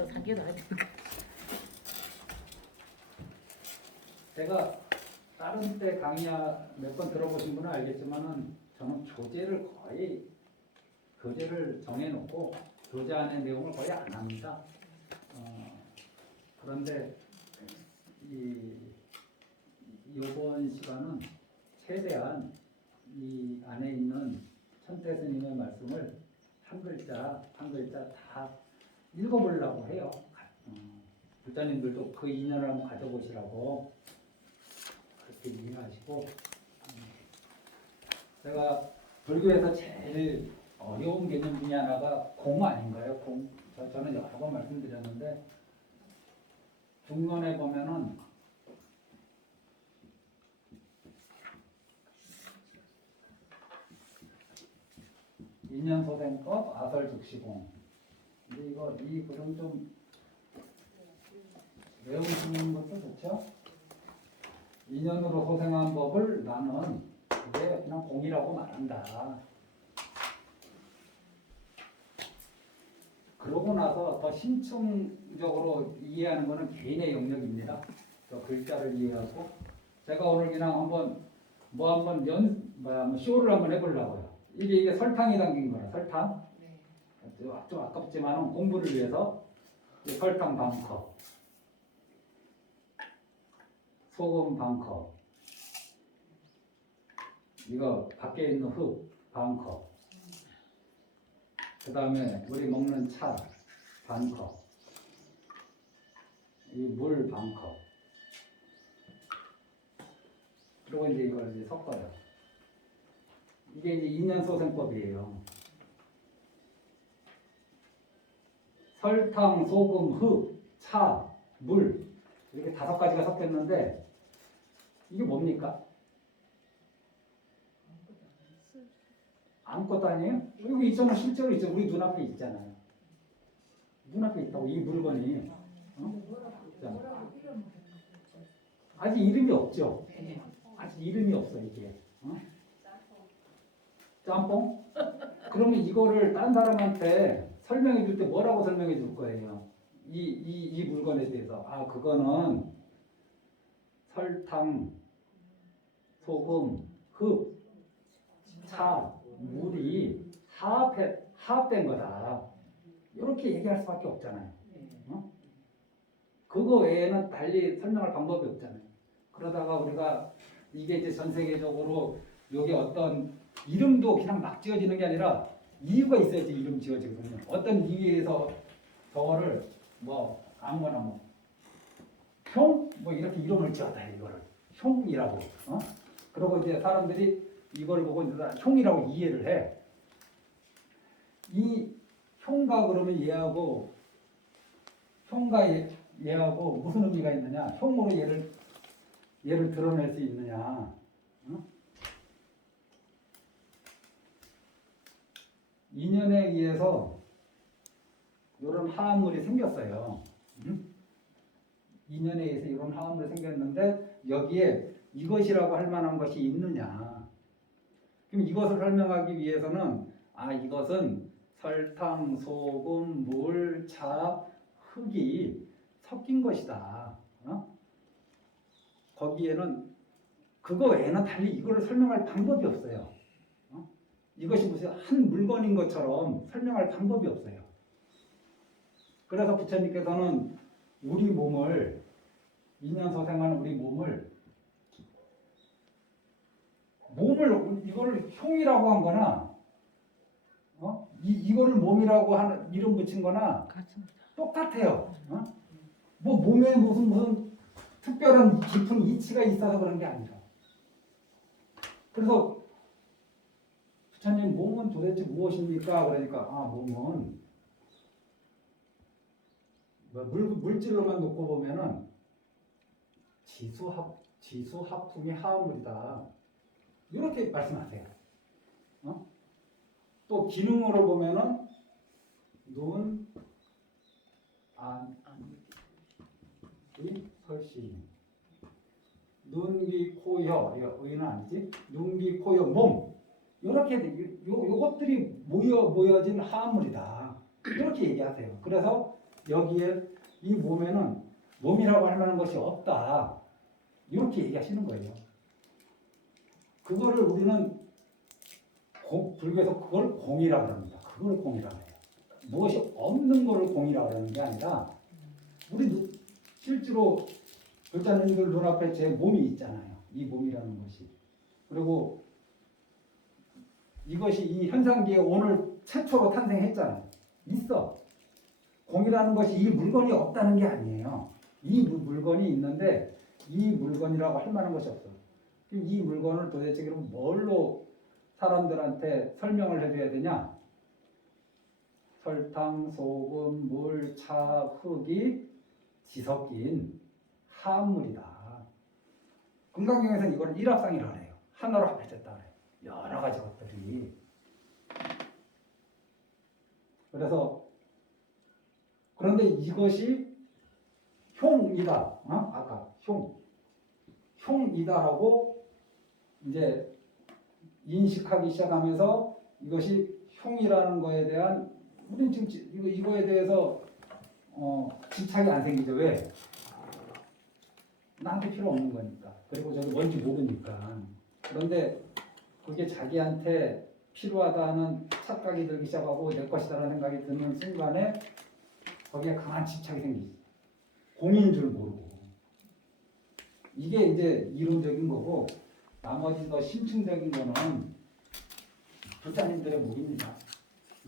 저 상기도 안 되니까. 제가 다른 때 강의 몇 번 들어보신 분은 알겠지만은 저는 교재를 정해놓고 교재 안의 내용을 거의 안 합니다. 그런데 이번 시간은 최대한 이 안에 있는 천태 스님의 말씀을 한 글자 한 글자 다 읽어보려고 해요. 불자님들도 그 인연을 한번 가져보시라고 그렇게 이해하시고, 제가 불교에서 제일 어려운 개념 중에 하나가 공 아닌가요? 공. 저는 여러 번 말씀드렸는데 중론에 보면은 인연소생법 아설즉시공. 근데 이 글은 좀 외우시는 것도 좋죠. 인연으로 소생한 법을 나는 이게 그냥 공이라고 말한다. 그러고 나서 더 심층적으로 이해하는 것은 개인의 영역입니다. 저 글자를 이해하고, 제가 오늘 그냥 한번 쇼를 한번 해보려고요. 이게 설탕이 담긴 거라, 설탕. 좀 아깝지만 공부를 위해서 설탕 반컵, 소금 반컵, 이거 밖에 있는 흙 반컵, 그 다음에 우리 먹는 차 반컵, 이 물 반컵, 그리고 이제 이걸 이제 섞어요. 이게 이제 인연소생법이에요. 설탕, 소금, 흙, 차, 물, 이렇게 5가지가 섞였는데 이게 뭡니까? 아무것도 아니에요? 여기 있잖아. 실제로 있죠. 우리 눈앞에 있잖아요. 눈앞에 있다고, 이 물건이. 아직 이름이 없죠. 아직 이름이 없어 이게. 짬뽕? 그러면 이거를 딴 사람한테 설명해 줄 때 뭐라고 설명해 줄 거예요? 이 물건에 대해서. 그거는 설탕, 소금, 흙, 차, 물이 화합된 거다. 이렇게 얘기할 수밖에 없잖아요. 그거 외에는 달리 설명할 방법이 없잖아요. 그러다가 우리가 이게 이제 전 세계적으로 여기 어떤 이름도 그냥 막 지어지는 게 아니라 이유가 있어야지 이름 지어지거든요. 어떤 이유에서 저거를 아무거나 형? 이렇게 이름을 지었다, 이거를. 형이라고. 그리고 이제 사람들이 이걸 보고 이제 형이라고 이해를 해. 이 형과 그러면 얘하고 무슨 의미가 있느냐? 형으로 얘를 드러낼 수 있느냐? 인연에 의해서 이런 화합물이 생겼어요. 인연에 의해서 이런 화합물이 생겼는데 여기에 이것이라고 할 만한 것이 있느냐? 그럼 이것을 설명하기 위해서는 이것은 설탕, 소금, 물, 차, 흙이 섞인 것이다. 거기에는 그거 외에는 달리 이거를 설명할 방법이 없어요. 이것이 무슨 한 물건인 것처럼 설명할 방법이 없어요. 그래서 부처님께서는 우리 몸을, 인연소생하는 우리 몸을 이거를 형이라고 한 거나 이거를 몸이라고 하는 이름 붙인 거나 똑같아요. 몸에 무슨 특별한 깊은 이치가 있어서 그런 게 아니라. 그래서 부처님, 몸은 도대체 무엇입니까? 그러니까 몸은 물질로만 놓고 보면은 지수합풍의 화합물이다. 이렇게 말씀하세요. 또 기능으로 보면은 눈, 안, 이, 설시, 눈, 귀, 코, 혀. 의는 아니지? 눈, 귀, 코, 혀, 몸. 이렇게 요것들이 모여진 화합물이다. 이렇게 얘기하세요. 그래서 여기에 이 몸에는 몸이라고 할 만한 것이 없다. 이렇게 얘기하시는 거예요. 그거를 우리는 불교에서 그걸 공이라고 합니다. 그걸 공이라고 해요. 무엇이 없는 거를 공이라고 하는 게 아니라 우리 실제로 불자님들 눈앞에 제 몸이 있잖아요. 이 몸이라는 것이. 그리고 이것이 이 현상계에 오늘 최초로 탄생했잖아요. 있어. 공이라는 것이 이 물건이 없다는 게 아니에요. 이 물건이 있는데 이 물건이라고 할 만한 것이 없어. 이 물건을 도대체 그럼 뭘로 사람들한테 설명을 해줘야 되냐? 설탕, 소금, 물, 차, 흙이 지섞인 화합물이다. 금강경에서는 이걸 일합상이라고 해요. 하나로 합해졌다 그래요. 여러 가지 것들이. 그래서 그런데 이것이 흉이다. 아까 흉이다라고 이제 인식하기 시작하면서 이것이 흉이라는 거에 대한 우리는 지금 이거에 대해서 집착이 안 생기죠. 왜? 나한테 필요 없는 거니까. 그리고 저도 뭔지 모르니까. 그런데 그게 자기한테 필요하다는 착각이 들기 시작하고 내 것이다라는 생각이 드는 순간에 거기에 강한 집착이 생기지. 공인 줄 모르고. 이게 이제 이론적인 거고 나머지 더 심층적인 거는 불자님들의 목입니다.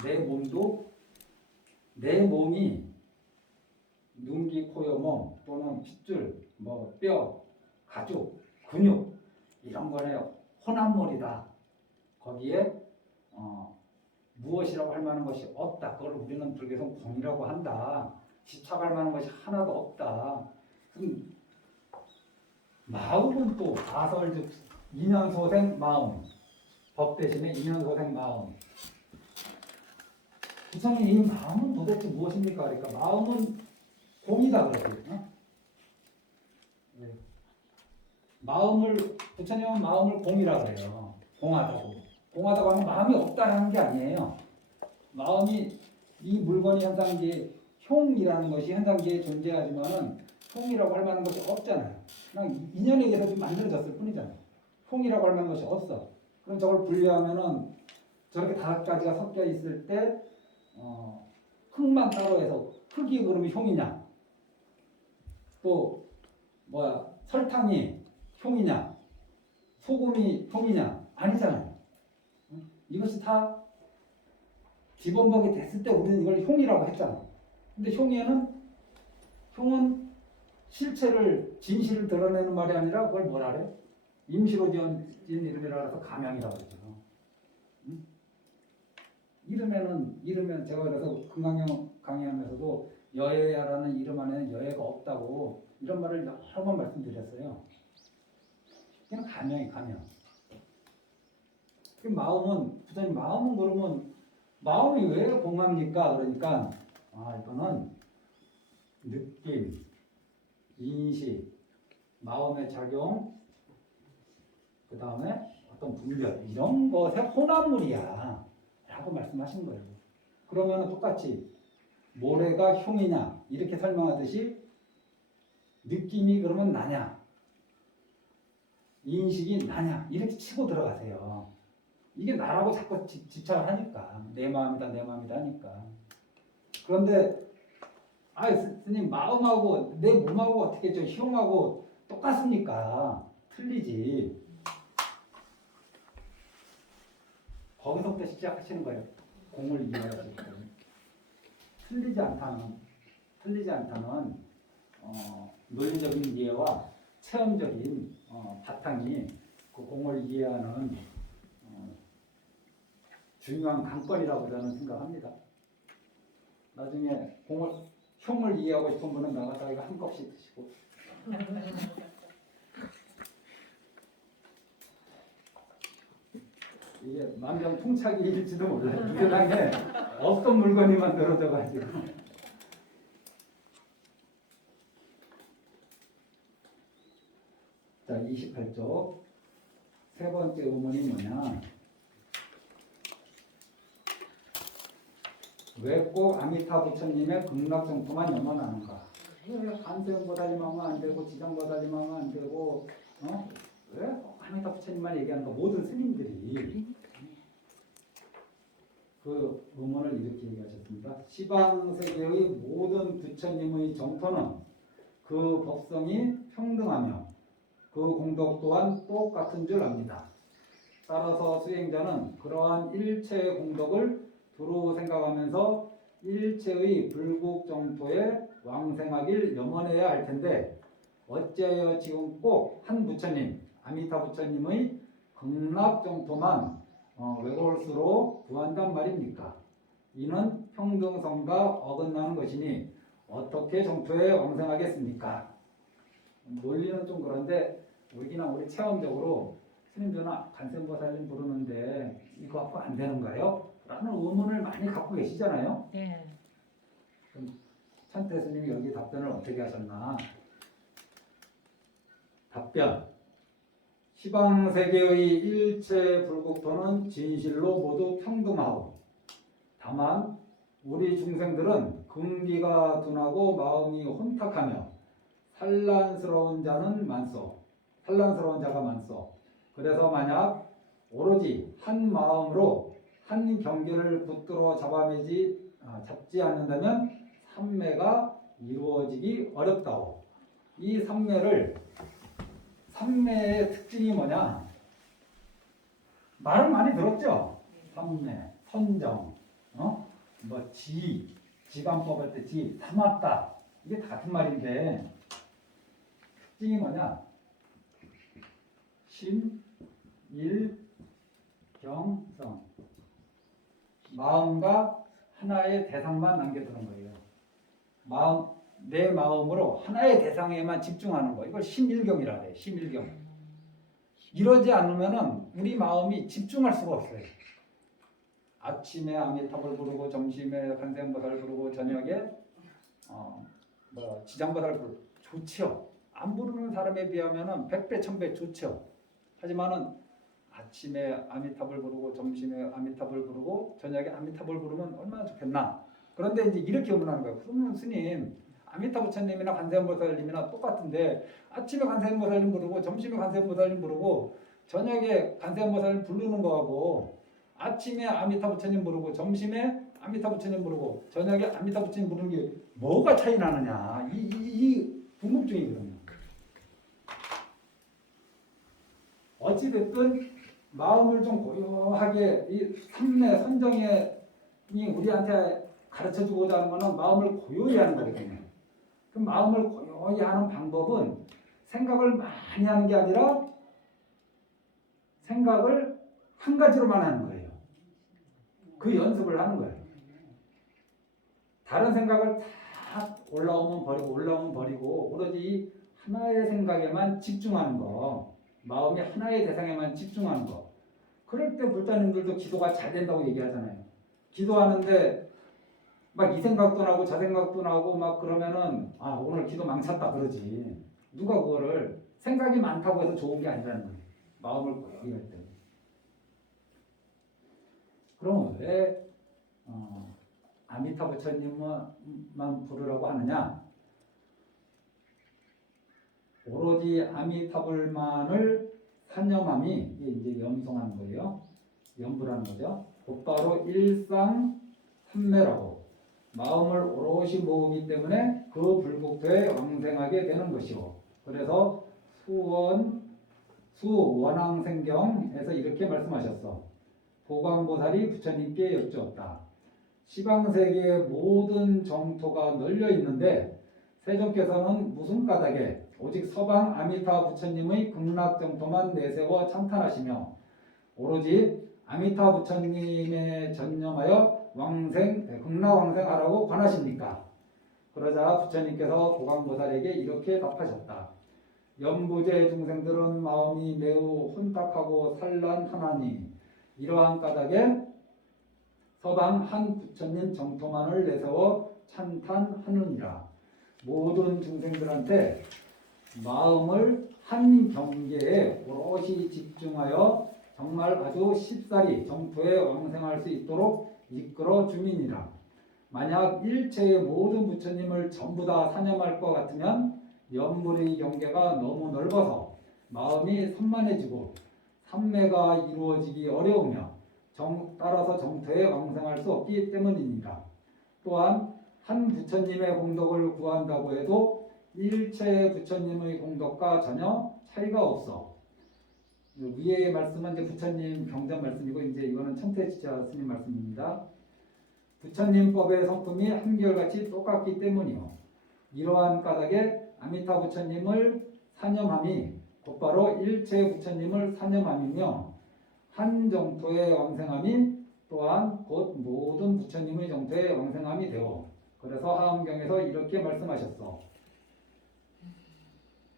내 몸도 내 몸이 눈, 귀, 코, 여, 몸 또는 핏줄, 뼈, 가죽, 근육 이런 거에 혼합물이다. 거기에 무엇이라고 할 만한 것이 없다. 그걸 우리는 불교에서 공이라고 한다. 집착할 만한 것이 하나도 없다. 마음은 또 아설즉 인연소생 마음. 법 대신에 인연소생 마음. 부처님 이 마음은 도대체 무엇입니까? 그러니까 마음은 공이다 그러거든요. 부처님은 마음을 공이라고 해요. 공하다고. 공하다고 하면 마음이 없다라는 게 아니에요. 마음이 이 물건이 현상계에 흉이라는 것이 현상계에 존재하지만은 흉이라고 할 만한 것이 없잖아요. 그냥 인연에 의해서 만들어졌을 뿐이잖아요. 흉이라고 할 만한 것이 없어. 그럼 저걸 분리하면은 저렇게 다섯 가지가 섞여 있을 때 흙만 따로 해서 흙이 그러면 흉이냐? 또 설탕이 흉이냐? 소금이 흉이냐? 아니잖아요. 이것이 다 기본법이 됐을 때 우리는 이걸 흉이라고 했잖아. 근데 흉은 실체를 진실을 드러내는 말이 아니라 그걸 뭐라 그래? 임시로 지은 이름이라 해서 가명이라고 그러죠. 이름은 제가 그래서 금강경 강의하면서도 여예야라는 이름 안에는 여예가 없다고 이런 말을 여러 번 말씀드렸어요. 그냥 가명. 부처님 마음은 그러면 마음이 왜 공합니까? 그러니까 이거는 느낌, 인식, 마음의 작용, 그 다음에 어떤 분별 이런 것의 혼합물이야 라고 말씀하신 거예요. 그러면 똑같이 모래가 흉이냐 이렇게 설명하듯이 느낌이 그러면 나냐 인식이 나냐 이렇게 치고 들어가세요. 이게 나라고 자꾸 집착을 하니까 내 마음이다 하니까. 그런데 스님 마음하고 내 몸하고 어떻게 저 흉하고 똑같습니까? 틀리지. 거기서부터 시작하시는 거예요. 공을 이해하실 때 틀리지 않다는 논리적인 이해와 체험적인 바탕이 그 공을 이해하는 중요한 관건이라고 저는 생각합니다. 나중에 흉을 이해하고 싶은 분은 나가서 이거 한 컵씩 드시고 이게 만병통착일지도 몰라요. 이 세상에 없던 물건이 만들어져가지고. 자, 28쪽 세 번째 의문이 뭐냐? 왜 꼭 아미타 부처님의 극락정토만 염원하는가? 왜 관세음보살님 하면 안 되고 지장보살님 하면 안 되고 왜 아미타 부처님만 얘기하는가? 모든 스님들이 그 의문을 이렇게 얘기하셨습니다. 시방세계의 모든 부처님의 정토는 그 법성이 평등하며 그 공덕 또한 똑같은 줄 압니다. 따라서 수행자는 그러한 일체의 공덕을 두루 생각하면서 일체의 불국정토에 왕생하길 염원해야 할 텐데 어찌하여 지금 꼭 한 부처님, 아미타 부처님의 극락정토만 외골수로 구한단 말입니까? 이는 평등성과 어긋나는 것이니 어떻게 정토에 왕생하겠습니까? 논리는 좀 그런데 우리 체험적으로 스님들은 관세음보살님 부르는데 이거 갖고 안 되는가요? 라는 의문을 많이 갖고 계시잖아요. 네. 그럼 천태 스님이 여기 답변을 어떻게 하셨나? 답변. 시방세계의 일체 불국토는 진실로 모두 평등하고 다만 우리 중생들은 근기가 둔하고 마음이 혼탁하며 산란스러운 자가 많소. 그래서 만약 오로지 한 마음으로 한 경계를 붙들어 잡지 않는다면 삼매가 이루어지기 어렵다고. 이 삼매의 특징이 뭐냐? 말을 많이 들었죠? 삼매, 선정, 지관법 할 때 삼았다. 이게 다 같은 말인데 특징이 뭐냐? 심, 일, 경, 성. 마음과 하나의 대상만 남겨두는 거예요. 내 마음으로 하나의 대상에만 집중하는 거. 이걸 심일경이라 그래요. 심일경. 이러지 않으면은 우리 마음이 집중할 수가 없어요. 아침에 아미타불 부르고 점심에 관세음보살 부르고 저녁에 지장보살 부르고 좋죠. 안 부르는 사람에 비하면은 100배 1000배 좋죠. 하지만은 아침에 아미타불 부르고 점심에 아미타불 부르고 저녁에 아미타불 부르면 얼마나 좋겠나. 그런데 이제 이렇게 의문하는 거예요. 그러면 스님 아미타 부처님이나 관세음보살님이나 똑같은데 아침에 관세음보살님 부르고 점심에 관세음보살님 부르고 저녁에 관세음보살님 부르는 거하고 아침에 아미타 부처님 부르고 점심에 아미타 부처님 부르고 저녁에 아미타 부처님 부르는 게 뭐가 차이 나느냐. 이 궁금증이거든요. 어찌됐든 마음을 좀 고요하게 이 삼매 선정이 우리한테 가르쳐주고자 하는 거는 마음을 고요히 하는 거거든요. 그 마음을 고요히 하는 방법은 생각을 많이 하는 게 아니라 생각을 한 가지로만 하는 거예요. 그 연습을 하는 거예요. 다른 생각을 다 올라오면 버리고 오로지 하나의 생각에만 집중하는 거. 마음이 하나의 대상에만 집중하는 거. 그럴 때 불자님들도 기도가 잘 된다고 얘기하잖아요. 기도하는데 막 이 생각도 나고 저 생각도 나고 막 그러면은 오늘 기도 망쳤다 그러지. 누가 그거를 생각이 많다고 해서 좋은 게 아니라는 거예요. 마음을 고요히 할 때. 그럼 왜 아미타 부처님만 부르라고 하느냐? 오로지 아미타불만을 산념함이 이제 염송하는 거예요. 염불하는 거죠. 곧바로 일상삼매라고 마음을 오롯이 모으기 때문에 그 불국토에 왕생하게 되는 것이고, 그래서 수원왕생경에서 이렇게 말씀하셨어. 보광보살이 부처님께 여쭈었다. 시방세계의 모든 정토가 널려 있는데 세존께서는 무슨 까닭에 오직 서방 아미타 부처님의 극락정토만 내세워 찬탄하시며 오로지 아미타 부처님에 전념하여 극락왕생하라고 권하십니까? 그러자 부처님께서 보광보살에게 이렇게 답하셨다. 연부제 중생들은 마음이 매우 혼탁하고 산란하나니 이러한 까닭에 서방 한 부처님 정토만을 내세워 찬탄하느니라. 모든 중생들한테 마음을 한 경계에 오롯이 집중하여 정말 아주 쉽사리 정토에 왕생할 수 있도록 이끌어 주민이라. 만약 일체의 모든 부처님을 전부 다 사념할 것 같으면 연불의 경계가 너무 넓어서 마음이 산만해지고 삼매가 이루어지기 어려우며 따라서 정토에 왕성할 수 없기 때문입니다. 또한 한 부처님의 공덕을 구한다고 해도 일체 부처님의 공덕과 전혀 차이가 없어. 위의 말씀은 이제 부처님 경전 말씀이고 이제 이거는 천태지자 스님 말씀입니다. 부처님법의 성품이 한결같이 똑같기 때문이요. 이러한 까닭에 아미타 부처님을 사념함이 곧바로 일체 부처님을 사념함이며 한 정토의 왕생함이 또한 곧 모든 부처님의 정토의 왕생함이 되어 그래서 하엄경에서 이렇게 말씀하셨어.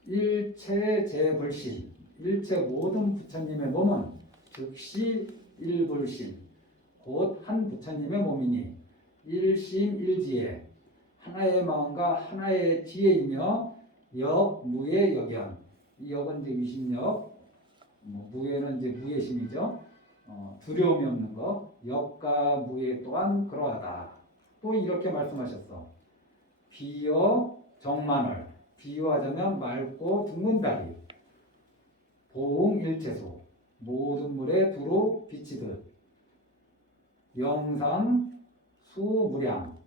일체 재불신 일체 모든 부처님의 몸은 즉시 일불신 곧 한 부처님의 몸이니 일심일지에 하나의 마음과 하나의 지혜이며 역무의 역연 이 역은 이제 위심력 무예는 이제 무예심이죠. 두려움이 없는 것 역과 무예 또한 그러하다. 또 이렇게 말씀하셨어. 비여 정만을 비유하자면 맑고 둥근 다리 보응일체소 모든 물에 두루 비치듯 영상 수무량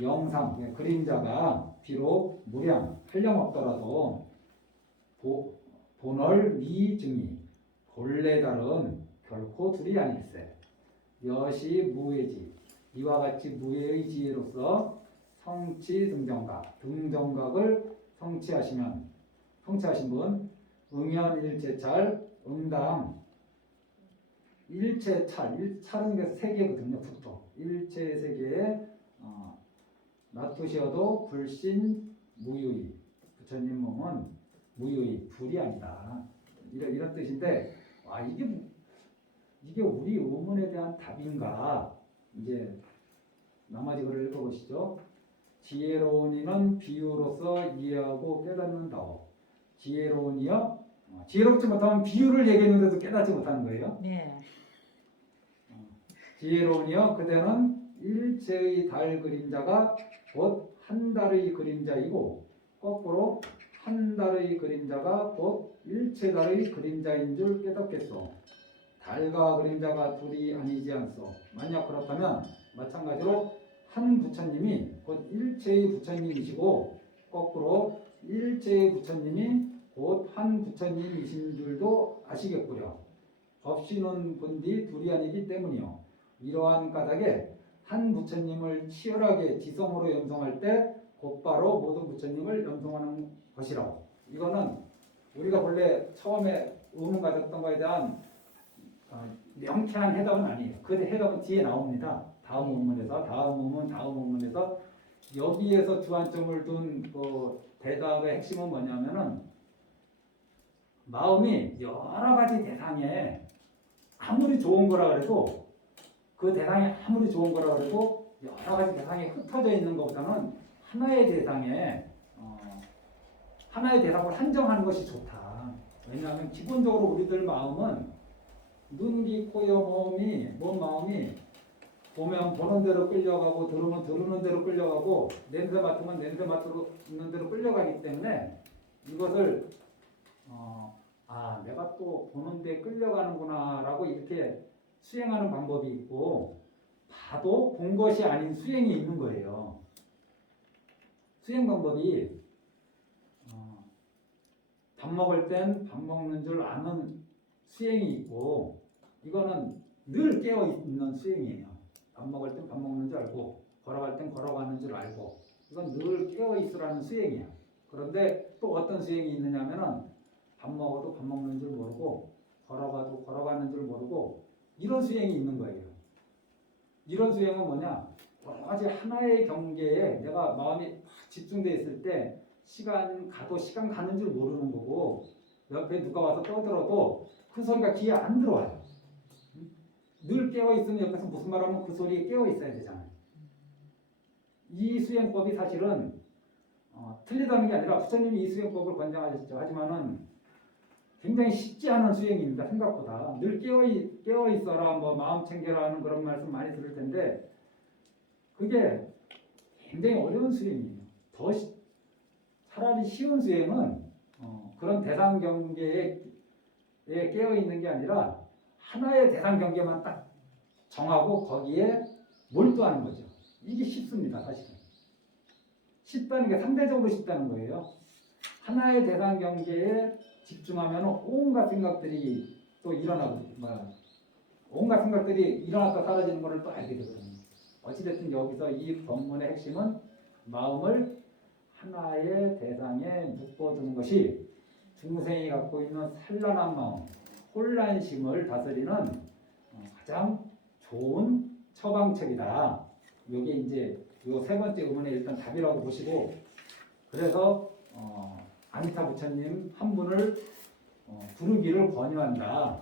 영상 그림자가 비록 무량 한량없더라도 본월 미증이 본래 다른 결코 둘이 아닐세. 여시 무예지 이와 같이 무예의 지혜로서 성취 등정각을 성취하신 분 응연일체찰 응당 일체찰 찰은 세 개거든요. 북도 일체 세계에 놔두셔도 불신 무유의 부처님 몸은 무유의 불이 아니다. 이런 뜻인데 이게 우리 의문에 대한 답인가? 이제 나머지 글을 읽어보시죠. 지혜로운 이는 비유로서 이해하고 깨닫는다오. 지혜로운 이여 지혜롭지 못하면 비유를 얘기했는데도 깨닫지 못하는 거예요. 네. 지혜로운 이여 그대는 일체의 달 그림자가 곧 한 달의 그림자이고 거꾸로 한 달의 그림자가 곧 일체 달의 그림자인 줄 깨닫겠소. 달과 그림자가 둘이 아니지 않소. 만약 그렇다면 마찬가지로 한 부처님이 곧 일체의 부처님이시고 거꾸로 일체의 부처님이 곧 한 부처님이신 줄도 아시겠구려. 법신은 본디 둘이 아니기 때문이요. 이러한 까닭에 한 부처님을 치열하게 지성으로 염송할 때 곧바로 모든 부처님을 염송하는 것이라고. 이거는 우리가 본래 처음에 의문 가졌던 거에 대한 명쾌한 해답은 아니에요. 그 해답은 뒤에 나옵니다. 다음 의문에서 여기에서 주안점을 둔 그 대답의 핵심은 뭐냐면은 마음이 여러 가지 대상에 아무리 좋은 거라 그래도 그 대상이 아무리 좋은 거라 그래도 여러 가지 대상에 흩어져 있는 것보다는 하나의 대상을 한정하는 것이 좋다. 왜냐하면 기본적으로 우리들 마음은 눈, 귀, 코, 여, 몸 마음이 보면 보는 대로 끌려가고 들으면 들으는 대로 끌려가고 냄새 맡으면 냄새 맡는 대로 끌려가기 때문에 이것을 내가 또 보는 데 끌려가는구나 라고 이렇게 수행하는 방법이 있고 봐도 본 것이 아닌 수행이 있는 거예요. 수행 방법이 밥 먹을 땐 밥 먹는 줄 아는 수행이 있고 이거는 늘 깨어 있는 수행이에요. 밥 먹을 땐 밥 먹는 줄 알고 걸어갈 땐 걸어가는 줄 알고 이건 늘 깨어 있으라는 수행이에요. 그런데 또 어떤 수행이 있느냐면은 밥 먹어도 밥 먹는 줄 모르고 걸어가도 걸어가는 줄 모르고 이런 수행이 있는 거예요. 이런 수행은 뭐냐? 여러 가지 하나의 경계에 내가 마음이 집중되어 있을 때 시간 가는 줄 모르는 거고 옆에 누가 와서 떠들어도 그 소리가 귀에 안 들어와요. 늘 깨어있으면 옆에서 무슨 말하면 그 소리에 깨어있어야 되잖아요. 이 수행법이 사실은 틀리다는 게 아니라 부처님이 이 수행법을 권장하셨죠. 하지만은 굉장히 쉽지 않은 수행입니다. 생각보다. 늘 깨어있어라, 마음 챙겨라 하는 그런 말씀 많이 들을 텐데 그게 굉장히 어려운 수행이에요. 차라리 쉬운 수행은 그런 대상 경계에 깨어 있는 게 아니라 하나의 대상 경계만 딱 정하고 거기에 몰두하는 거죠. 이게 쉽습니다, 사실은. 쉽다는 게 상대적으로 쉽다는 거예요. 하나의 대상 경계에 집중하면 온갖 생각들이 또 온갖 생각들이 일어났다 사라지는 것을 또 알게 되거든요. 어찌됐든 여기서 이 법문의 핵심은 마음을 하나의 대상에 묶어두는 것이 중생이 갖고 있는 산란한 마음, 혼란심을 다스리는 가장 좋은 처방책이다. 이게 이제 요 세 번째 의문의 일단 답이라고 보시고, 그래서 아미타 부처님 한 분을 부르기를 권유한다.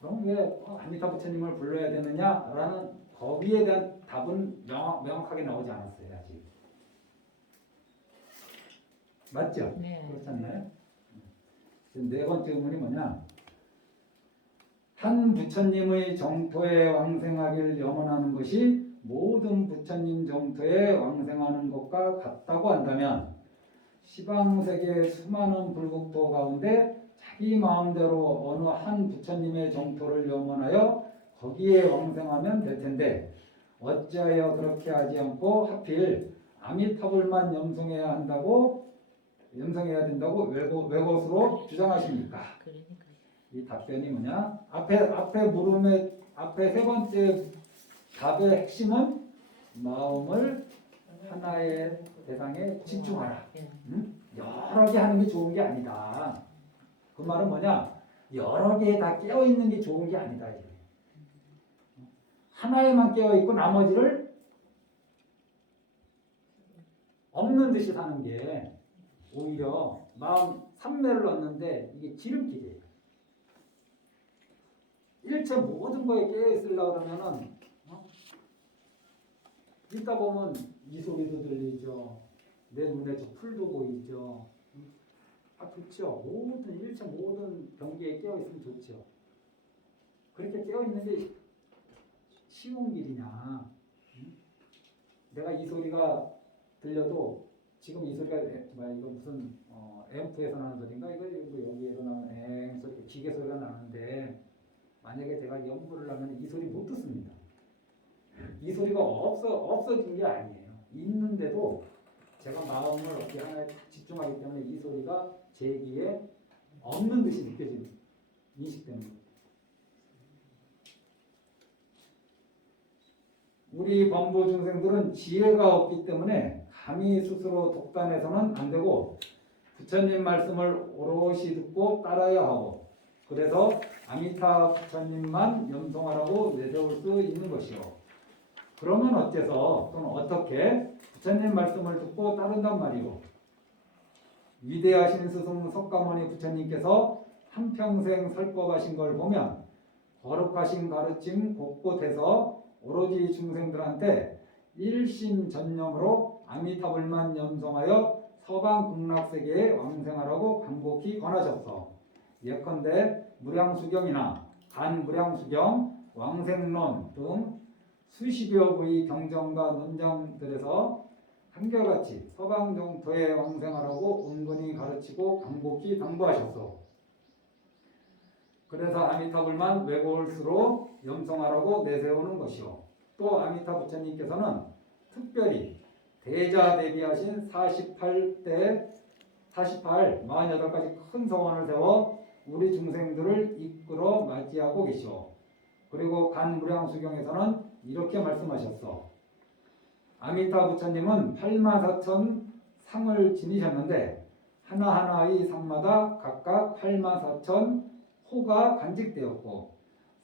그럼 왜 아미타 부처님을 불러야 되느냐라는 거기에 대한 답은 명확하게 나오지 않았어요, 아직. 맞죠? 네. 그렇지 않나요? 네 번째 의문이 뭐냐? 한 부처님의 정토에 왕생하길 염원하는 것이 모든 부처님 정토에 왕생하는 것과 같다고 한다면 시방세계 수많은 불국토 가운데 자기 마음대로 어느 한 부처님의 정토를 염원하여 거기에 왕생하면 될 텐데 어찌하여 그렇게 하지 않고 하필 아미타불만 염성해야 된다고 왜것으로 주장하십니까? 이 답변이 뭐냐? 앞에 물음의 앞에 세 번째 답의 핵심은 마음을 하나의 대상에 집중하라. 응? 여러 개 하는 게 좋은 게 아니다. 그 말은 뭐냐? 여러 개에 다 깨어 있는 게 좋은 게 아니다. 이제. 하나에만 깨어 있고 나머지를 없는 듯이 사는 게 오히려 마음 삼매를 얻는데 이게 지름길이에요. 일체 모든 거에 깨어 있으려고 그러면은 있다 보면 이 소리도 들리죠. 내 눈에 저 풀도 보이죠. 좋죠. 일체 모든 경계에 깨어 있으면 좋죠. 그렇게 깨어 있는 게 쉬운 길이냐? 내가 이 소리가 들려도 지금 이 소리가 이거 무슨 앰프에서 나는 소리인가? 이거 여기에서 나는 엥 소리, 기계 소리가 나는데 만약에 제가 연구를 하면 이 소리 못 듣습니다. 이 소리가 없어진 게 아니에요. 있는데도 제가 마음을 어떻게 하나에 집중하기 때문에 이 소리가 제 귀에 없는 듯이 느껴지는 인식되는 거예요. 우리 범부 중생들은 지혜가 없기 때문에 감히 스스로 독단해서는 안 되고 부처님 말씀을 오롯이 듣고 따라야 하고 그래서 아미타 부처님만 염송하라고 내세울 수 있는 것이요. 그러면 어째서 또는 어떻게 부처님 말씀을 듣고 따른단 말이오. 위대하신 스승 석가모니 부처님께서 한평생 설법하신 걸 보면 거룩하신 가르침 곳곳에서 오로지 중생들한테 일심전념으로 아미타불만 염송하여 서방극락세계에 왕생하라고 간곡히 권하셨어. 예컨대 무량수경이나 간무량수경, 왕생론 등 수십여 부의 경전과 논장들에서 한결같이 서방정토에 왕생하라고 은근히 가르치고 간곡히 당부하셨어. 그래서 아미타불만 외골수로 염송하라고 내세우는 것이요. 또 아미타 부처님께서는 특별히 대자 대비하신 48 48가지 큰 서원을 세워 우리 중생들을 이끌어 맞이하고 계시오. 그리고 간무량수경에서는 이렇게 말씀하셨어. 아미타 부처님은 84,000 상을 지니셨는데 하나하나의 상마다 각각 84,000 호가 간직되었고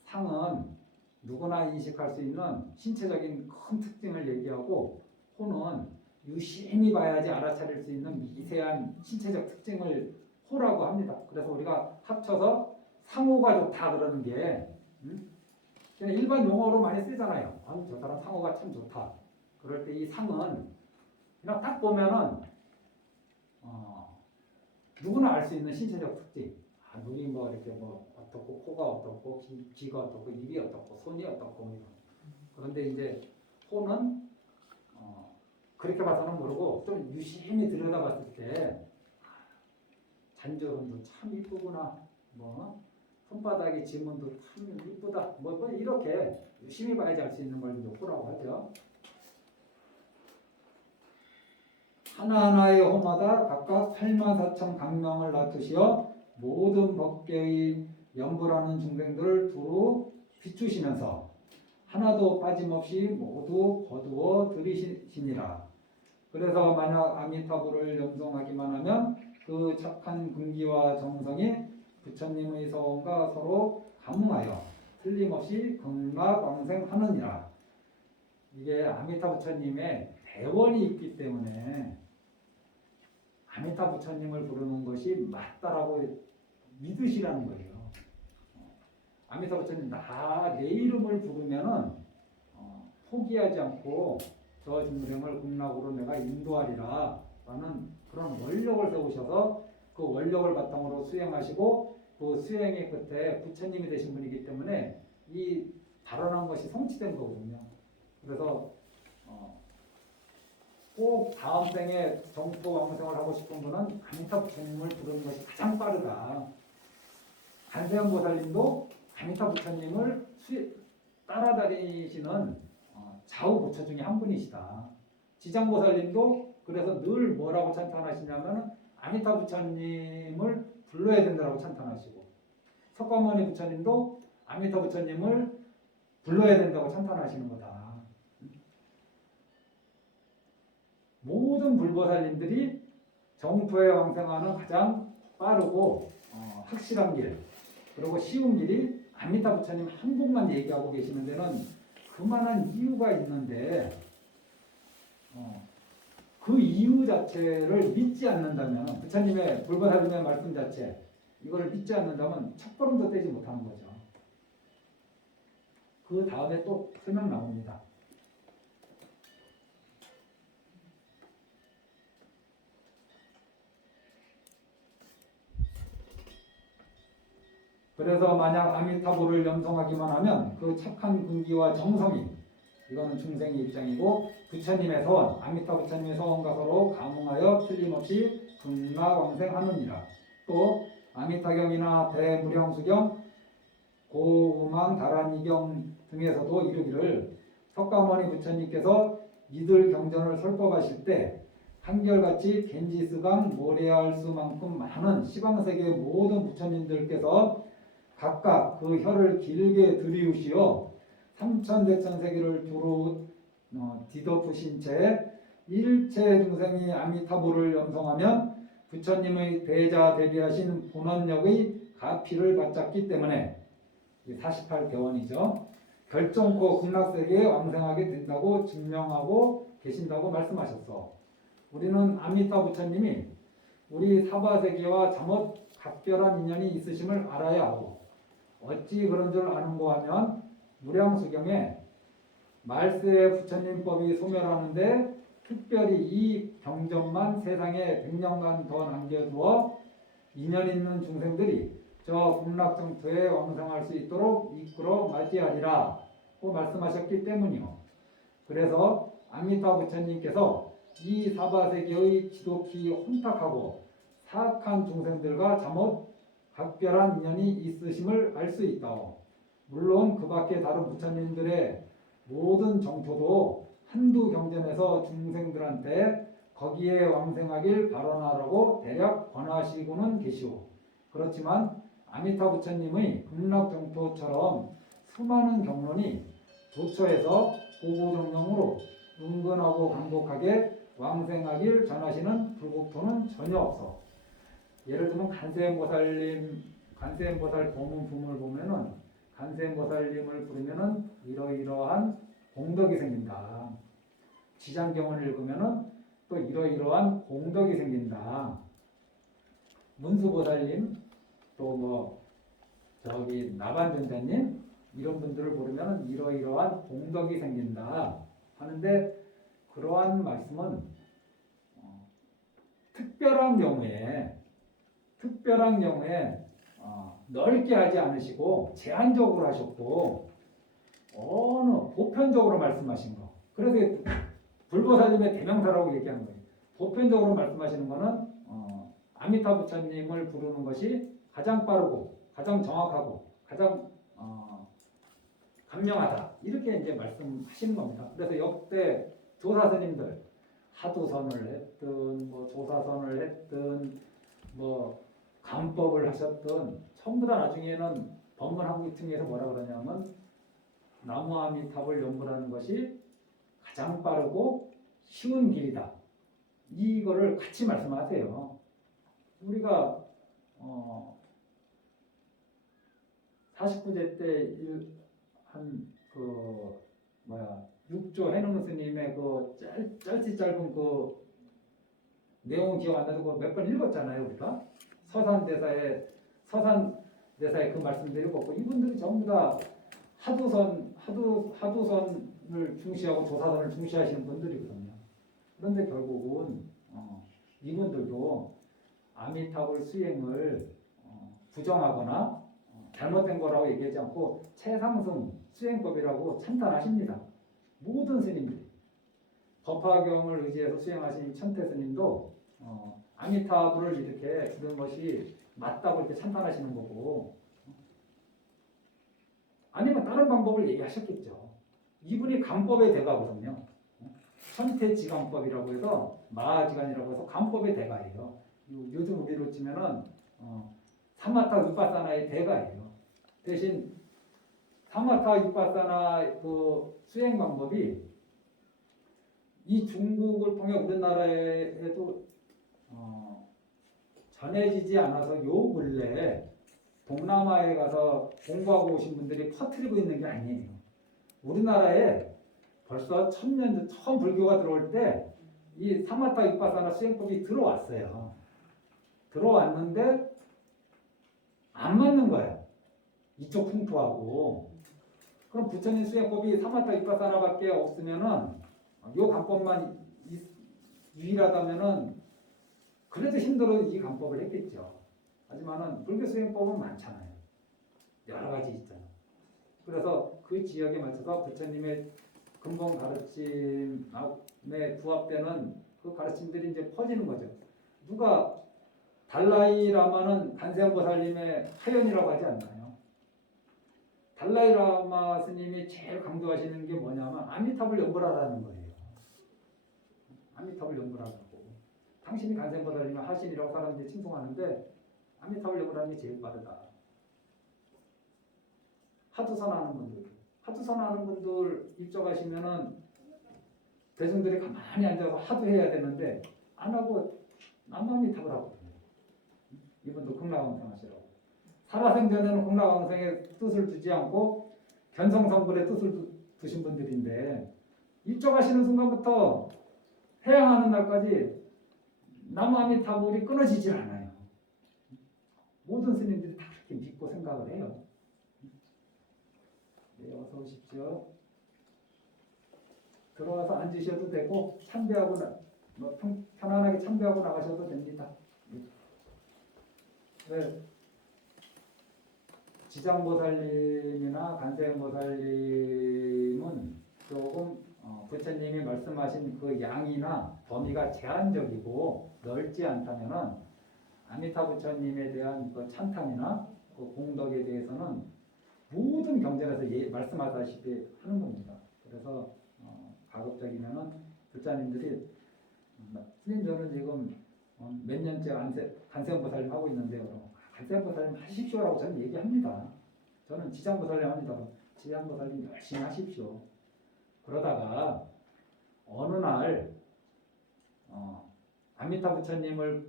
상은 누구나 인식할 수 있는 신체적인 큰 특징을 얘기하고 호는 유심히 봐야지 알아차릴 수 있는 미세한 신체적 특징을 호라고 합니다. 그래서 우리가 합쳐서 상호가 좋다 그러는 게 그냥 일반 용어로 많이 쓰잖아요. 저 사람 상호가 참 좋다. 그럴 때 이 상은 그냥 딱 보면은 누구나 알 수 있는 신체적 특징. 눈이 이렇게 어떻고 코가 어떻고 귀가 어떻고 입이 어떻고 손이 어떻고 그런데 이제 호는 그렇게 봐서는 모르고 좀 유심히 들여다봤을 때 잔주름도 참 이쁘구나. 뭐 손바닥에 지문도 참 이쁘다. 뭐 이렇게 유심히 봐야지 알 수 있는 걸 요구라고 하죠. 하나하나의 호마다 각각 84,000 강명을 놔두시어 모든 법계의 연불하는 중생들을 두루 비추시면서 하나도 빠짐없이 모두 거두어 들이시니라. 그래서 만약 아미타불을 염송하기만 하면 그 착한 근기와 정성이 부처님의 서원과 서로 감응하여 틀림없이 극락왕생하느니라. 이게 아미타 부처님의 대원이 있기 때문에 아미타 부처님을 부르는 것이 맞다라고 믿으시라는 거예요. 아미타 부처님 내 이름을 부르면은 포기하지 않고 저 중생을 극락으로 내가 인도하리라 라는 그런 원력을 세우셔서 그 원력을 바탕으로 수행하시고 그 수행의 끝에 부처님이 되신 분이기 때문에 이 발언한 것이 성취된 거거든요. 그래서 꼭 다음 생에 정토 왕생을 하고 싶은 분은 아미타 부처님을 부르는 것이 가장 빠르다. 간세음보살님도 아미타 부처님을 따라다니시는 좌우 부처 중에 한 분이시다. 지장보살님도 그래서 늘 뭐라고 찬탄하시냐면 아미타 부처님을 불러야 된다고 찬탄하시고, 석가모니 부처님도 아미타 부처님을 불러야 된다고 찬탄하시는 거다. 모든 불보살님들이 정토에 왕생하는 가장 빠르고 확실한 길, 그리고 쉬운 길이 아미타 부처님 한 분만 얘기하고 계시는 데는 그만한 이유가 있는데 그 이유 자체를 믿지 않는다면, 부처님의 불보살님의 말씀 자체 이걸 믿지 않는다면 첫걸음도 떼지 못하는 거죠. 그 다음에 또 설명 나옵니다. 그래서 만약 아미타불을 염송하기만 하면 그 착한 근기와 정성이, 이거는 중생의 입장이고, 부처님의 서원, 아미타 부처님의 서원과 서로 감응하여 틀림없이 극락왕생하느니라. 또 아미타경이나 대무량수경, 고우망 다란이경 등에서도 이르기를 석가모니 부처님께서 이들 경전을 설법하실 때 한결같이 겐지스강 모래알 수만큼 많은 시방세계 모든 부처님들께서 각각 그 혀를 길게 들이우시어 삼천대천세계를 두루 뒤덮으신 채 일체 중생이 아미타불을 염송하면 부처님의 대자 대비하신 본원력의 가피를 받잡기 때문에 48개원이죠. 결정코 극락세계에 왕생하게 된다고 증명하고 계신다고 말씀하셨어. 우리는 아미타 부처님이 우리 사바세계와 잠옷 각별한 인연이 있으심을 알아야 하고, 어찌 그런 줄 아는고 하면 무량수경에 말세의 부처님법이 소멸하는데 특별히 이 경전만 세상에 100년간 더 남겨두어 인연 있는 중생들이 저 극락정토에 왕생할 수 있도록 이끌어 맞이하리라 고 말씀하셨기 때문이요. 그래서 아미타 부처님께서 이 사바세계의 지독히 혼탁하고 사악한 중생들과 잠옷 각별한 인연이 있으심을 알 수 있다오. 물론 그 밖에 다른 부처님들의 모든 정토도 한두 경전에서 중생들한테 거기에 왕생하길 바라라고 대략 권하시고는 계시오. 그렇지만 아미타 부처님의 극락정토처럼 수많은 경론이 도처에서 고고정령으로 은근하고 강독하게 왕생하길 전하시는 불국토는 전혀 없어. 예를 들면 간세음보살 도문품을 보면은 간세음보살님을 부르면은 이러이러한 공덕이 생긴다. 지장경을 읽으면은 또 이러이러한 공덕이 생긴다. 문수보살님, 또 나반전자님 이런 분들을 부르면은 이러이러한 공덕이 생긴다 하는데, 그러한 말씀은 특별한 경우에 넓게 하지 않으시고 제한적으로 하셨고 어느 보편적으로 말씀하신 거. 그래서 불보살님의 대명사라고 얘기하는 거예요. 보편적으로 말씀하시는 거는 아미타 부처님을 부르는 것이 가장 빠르고 가장 정확하고 가장 간명하다 이렇게 이제 말씀하시는 겁니다. 그래서 역대 조사스님들 하두선을 했든 뭐 조사선을 했든 뭐 감법을 하셨든 전부 다 나중에는 법문한국층에서 뭐라 그러냐면 나무아미탑을 연불하는 것이 가장 빠르고 쉬운 길이다. 이거를 같이 말씀하세요. 우리가 49제 때 한그 6조 해능 스님의 그 짧은 그 내용 기억 안 나도 몇 번 읽었잖아요. 우리가 서산대사의 그 말씀들 읽었고 이분들이 전부 다 하두선을 중시하고 조사선을 중시하시는 분들이거든요. 그런데 결국은 이분들도 아미타불 수행을 부정하거나 잘못된 거라고 얘기하지 않고 최상승 수행법이라고 찬탄하십니다. 모든 스님들이 법화경을 의지해서 수행하신 천태 스님도 아미타불을 이렇게 부르는 것이 맞다고 이렇게 찬탄하시는 거고 아니면 다른 방법을 얘기하셨겠죠. 이분이 감법의 대가거든요. 천태지감법이라고 해서 마하지간이라고 해서 감법의 대가예요. 요즘 우리로 치면은 사마타 위파사나의 대가예요. 대신 사마타 위파사나 그 수행 방법이 이 중국을 통해 우리나라에도 전해지지 않아서 요 근래 동남아에 가서 공부하고 오신 분들이 퍼뜨리고 있는 게 아니에요. 우리나라에 벌써 1000년 전 처음 불교가 들어올 때 이 사마타 위파사나 수행법이 들어왔어요. 들어왔는데 안 맞는 거예요. 이쪽 풍토하고. 그럼 부처님 수행법이 사마타 위파사나밖에 없으면은 요 감법만 유일하다면은 그래도 힘들어도 이 감법을 했겠죠. 하지만은 불교 수행법은 많잖아요. 여러 가지 있잖아요. 그래서 그 지역에 맞춰서 부처님의 근본 가르침에 부합되는 그 가르침들이 이제 퍼지는 거죠. 누가 달라이라마는 간세음보살님의 하연이라고 하지 않나요? 달라이라마 스님이 제일 강조하시는 게 뭐냐면 아미타불 연불하라는 거예요. 아미타불 연불하라고. 당신이 간세음보살님의 하신이라고 사람들이 칭송하는데 아미타불 연불하는 게 제일 빠르다. 하두선 하는 분들 입적하시면은 대중들이 가만히 앉아서 하두해야 되는데 안 하고 남아미탑을 하거든요. 이분도 극락왕생 하시라고. 살아생전에는 극락왕생의 뜻을 두지 않고 견성성불의 뜻을 두신 분들인데 입적하시는 순간부터 해양하는 날까지 남아미타불이 끊어지질 않아요. 모든 스님들이 다 그렇게 믿고 생각을 해요. 네, 어서 오십시오. 들어와서 앉으셔도 되고 참배하고 편안하게 참배하고 나가셔도 됩니다. 네. 지장보살님이나 간세음보살님은 조금 부처님이 말씀하신 그 양이나 범위가 제한적이고 넓지 않다면은 아미타 부처님에 대한 그 찬탄이나 그 공덕에 대해서는 모든 경전에서 말씀하다시피 하는 겁니다. 그래서 가급적이면은 불자님들이 스님 저는 지금 몇 년째 간세음보살님 하고 있는데요. 간세음보살님 하십시오라고 저는 얘기합니다. 저는 지장보살님 합니다. 지장보살님 열심히 하십시오. 그러다가 어느 날 아미타 부처님을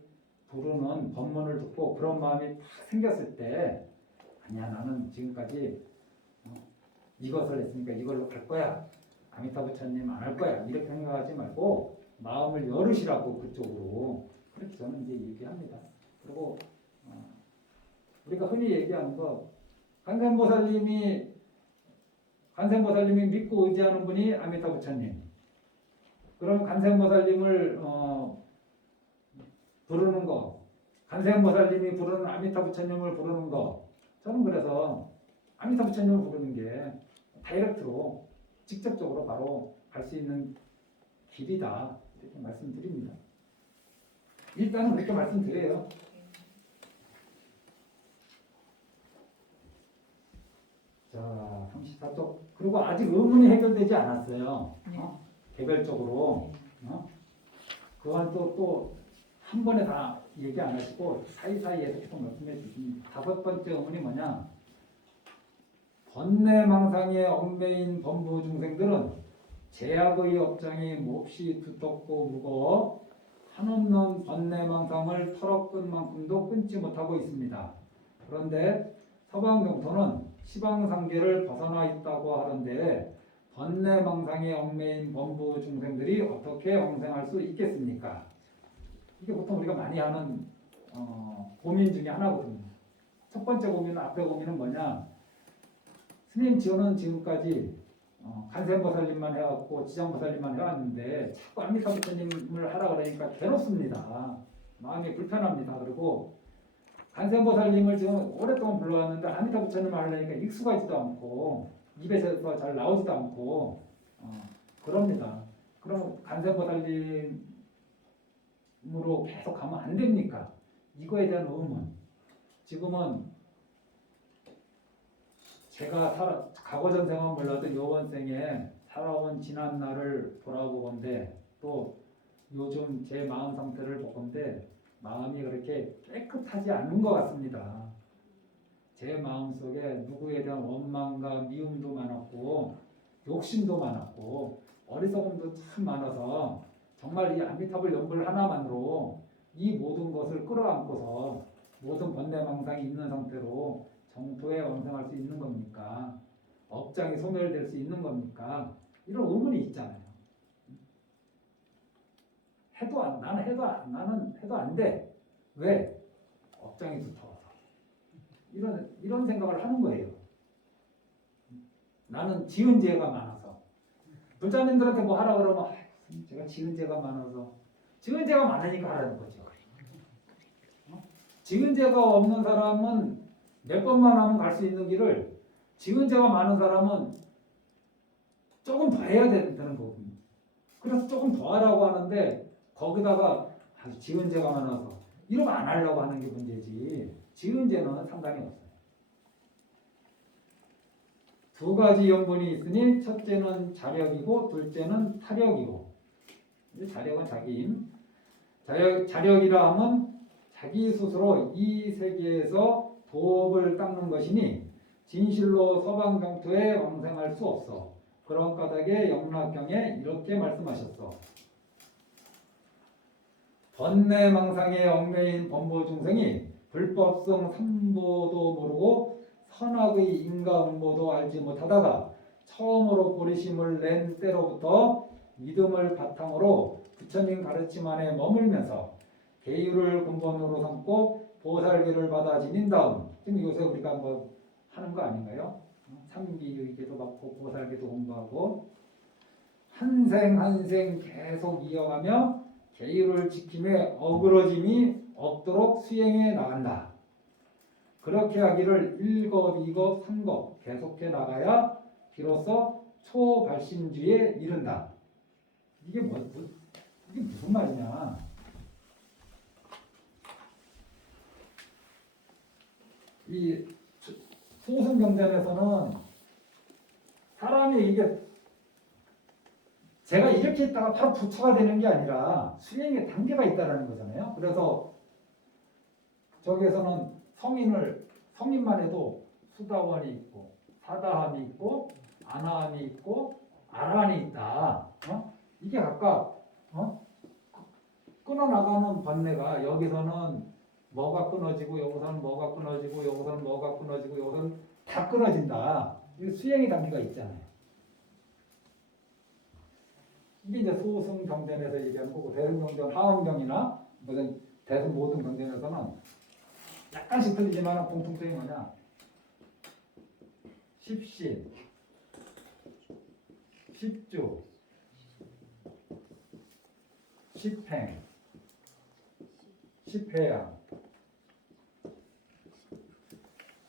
부르는 법문을 듣고 그런 마음이 딱 생겼을 때 아니야 나는 지금까지 이것을 했으니까 이걸로 갈 거야. 아미타 부처님 안 할 거야. 이렇게 생각하지 말고 마음을 열으시라고 그쪽으로 그렇게 저는 이제 얘기합니다. 그리고 우리가 흔히 얘기하는 거 간세음보살님이 믿고 의지하는 분이 아미타 부처님. 그럼 간세음보살님을 부르는 거, 간세음보살님이 부르는 아미타 부처님을 부르는 거. 저는 그래서 아미타 부처님을 부르는 게 다이렉트로 직접적으로 바로 갈 수 있는 길이다 이렇게 말씀드립니다. 일단은 그렇게 말씀드려요. 자, 34쪽. 그리고 아직 의문이 해결되지 않았어요. 개별적으로. 그건 또 한 번에 다 얘기 안 하시고 사이사이에서 계속 말씀해 주십니다. 다섯 번째 의문이 뭐냐? 번뇌망상에 얽매인 범부 중생들은 제약의 업장이 몹시 두텁고 무거워 한없는 번뇌망상을 털어끈 만큼도 끊지 못하고 있습니다. 그런데 서방경토는 시방상계를 벗어나 있다고 하던데 번뇌망상에 얽매인 범부 중생들이 어떻게 영생할 수 있겠습니까? 이게 보통 우리가 많이 하는 고민 중에 하나거든요. 첫 번째 고민은 앞에 고민은 뭐냐? 스님 저는 지금까지 간센보살님만 해왔고 지장보살님만 해왔는데 자꾸 아미타부처님을 하라 그러니까 괴롭습니다. 마음이 불편합니다. 그리고 간센보살님을 지금 오랫동안 불러왔는데 아미타부처님을 하려니까 익숙하지도 않고 입에서 잘 나오지도 않고 그럽니다. 그럼 간센보살님으로 계속 가면 안 됩니까? 이거에 대한 의문. 지금은 제가 과거 전생은 몰라도 이번 생에 살아온 지난 날을 돌아보건대 또 요즘 제 마음 상태를 보건대 마음이 그렇게 깨끗하지 않은 것 같습니다. 제 마음속에 누구에 대한 원망과 미움도 많았고 욕심도 많았고 어리석음도 참 많아서 정말 이 아미타불 연불 하나만으로 이 모든 것을 끌어안고서 모든 번뇌망상이 있는 상태로 정토에 왕성할 수 있는 겁니까? 업장이 소멸될 수 있는 겁니까? 이런 의문이 있잖아요. 나는 해도 안 돼. 왜? 업장이 두터워서. 이런 생각을 하는 거예요. 나는 지은 죄가 많아서. 불자님들한테 뭐 하라 그러면 제가 지은 죄가 많아서. 지은 죄가 많으니까 하라는 거죠. 지은 죄가 없는 사람은 몇 번만 하면 갈 수 있는 길을 지은 죄가 많은 사람은 조금 더 해야 되는 거거든요. 그래서 조금 더 하라고 하는데 거기다가 지은 죄가 많아서 이러면 안 하려고 하는 게 문제지. 지은 죄는 상관이 없어요. 두 가지 연분이 있으니 첫째는 자력이고 둘째는 타력이고 자력은 자기임. 자력이라 하면 자기 스스로 이 세계에서 도업을 닦는 것이니 진실로 서방경토에 왕생할 수 없어. 그런 까닭에 영락경에 이렇게 말씀하셨어. 번뇌망상에 얽매인 범보 중생이 불법성 삼보도 모르고 선악의 인과응보도 알지 못하다가 처음으로 보리심을 낸 때로부터 믿음을 바탕으로 부처님 가르침 안에 머물면서 계율을 근본으로 삼고 보살계를 받아 지닌 다음 지금 요새 우리가 뭐 하는 거 아닌가요? 삼기계도 받고 보살계도 공부하고 한 생 한 생 계속 이어가며 계율을 지킴에 어그러짐이 없도록 수행해 나간다. 그렇게 하기를 1급, 2급, 3급 계속해 나가야 비로소 초발심주에 이른다. 이게 무슨 말이냐? 이 소승경전에서는 사람이 이게 제가 이렇게 있다가 바로 부처가 되는 게 아니라 수행의 단계가 있다는 거잖아요. 그래서 저기에서는 성인만 해도 수다원이 있고 사다함이 있고 아나함이 있고 아라한이 있다. 이게 각각 끊어나가는 번뇌가 여기서는 뭐가 끊어지고 여기서는 뭐가 끊어지고 여기서는 뭐가 끊어지고 여기서는 다 끊어진다. 이 수행의 단계가 있잖아요. 이게 이제 소승 경전에서 얘기하는 거고 대승경전 하음경이나 무슨 대승 모든 경전에서는 약간씩 틀리지만 공통점이 뭐냐? 십신, 십주, 십행, 십회양,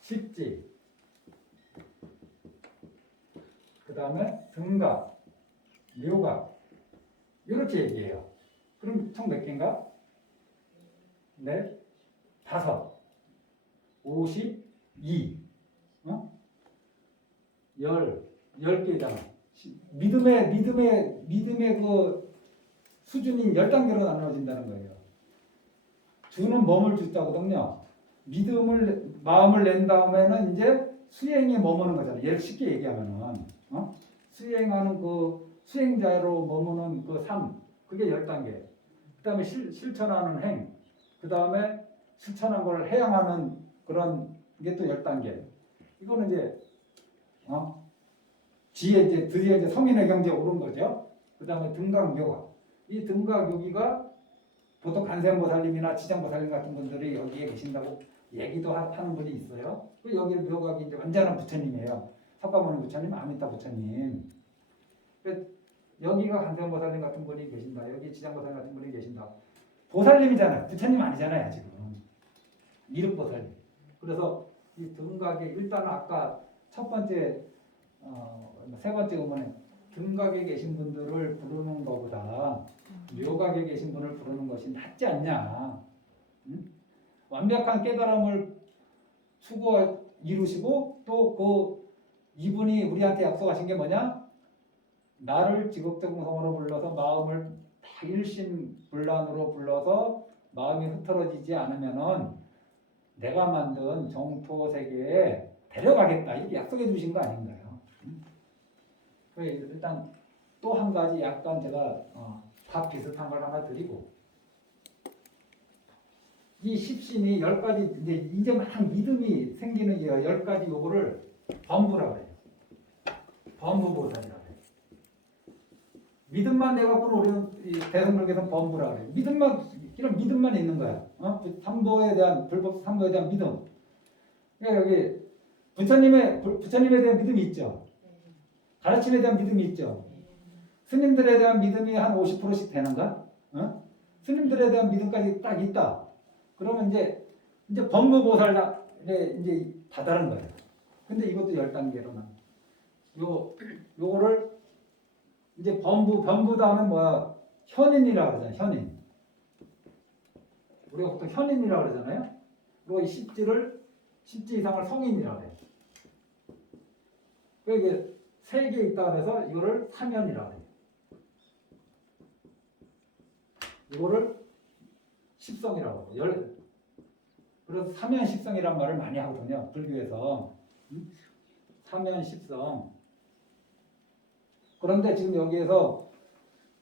십지, 그 다음에 등각, 묘각, 이렇게 얘기해요. 그럼 총 몇 개인가? 네, 5, 52, 10개잖아. 믿음의 그 수준이 10단계로 나눠진다는 거예요. 주는 몸을 주자거든요. 마음을 낸 다음에는 이제 수행에 머무는 거잖아요. 예를 쉽게 얘기하면은, 수행하는 그 수행자로 머무는 그 삶, 그게 10단계. 그 다음에 실천하는 행, 그 다음에 실천한 걸 해양하는 그런 게 또 10단계. 이거는 이제, 뒤에 이제 드디어 이제 성인의 경지에 오른 거죠. 그 다음에 등각묘가. 이 등각묘기가 보통 간센보살님이나 지장보살님 같은 분들이 여기에 계신다고 얘기도 하는 분이 있어요. 그 여기 묘각이 이제 완전한 부처님이에요. 석가모니 부처님, 아미타 부처님. 여기가 간센보살님 같은 분이 계신다. 여기 지장보살님 같은 분이 계신다. 보살님이잖아요. 부처님 아니잖아요, 지금. 미륵보살님. 그래서 이 등각이 일단은 아까 첫 번째, 세 번째 의문에 등각에 계신 분들을 부르는 것보다 묘각에 계신 분을 부르는 것이 낫지 않냐. 응? 완벽한 깨달음을 이루시고 또 그 이분이 우리한테 약속하신 게 뭐냐? 나를 지극정성으로 불러서 마음을 다 일심불란으로 불러서 마음이 흐트러지지 않으면은 내가 만든 정토 세계에 데려가겠다 이렇게 약속해 주신 거 아닌가요? 일단 또 한 가지 약간 제가 다 비슷한 걸 하나 드리고 이 십신이 10가지 이제 막 믿음이 생기는 10가지 요거를 범부라고 해요. 범부보살이라고 해요. 믿음만 내갖고는 우리는 대승불교에서는 범부라고 해요. 이런 믿음만 있는 거야. 삼도에 대한 불법 삼도에 대한 믿음. 그러니까 여기 부처님에 대한 믿음이 있죠. 가르침에 대한 믿음이 있죠. 스님들에 대한 믿음이 한 50%씩 되는가? 스님들에 대한 믿음까지 딱 있다. 그러면 이제 범부보살에 이제 다다른 거예요. 근데 이것도 10단계로만. 요거를 이제 범부 다음에 뭐야? 현인이라고 그러잖아요. 현인. 우리가 보통 현인이라고 그러잖아요. 그리고 이 십지 이상을 성인이라고 해요. 이게 3개 있다 그래서 이거를 사면이라고 해요. 이거를 십성이라고 해요. 그래서 사면 십성이란 말을 많이 하거든요. 불교에서. 사면 십성. 그런데 지금 여기에서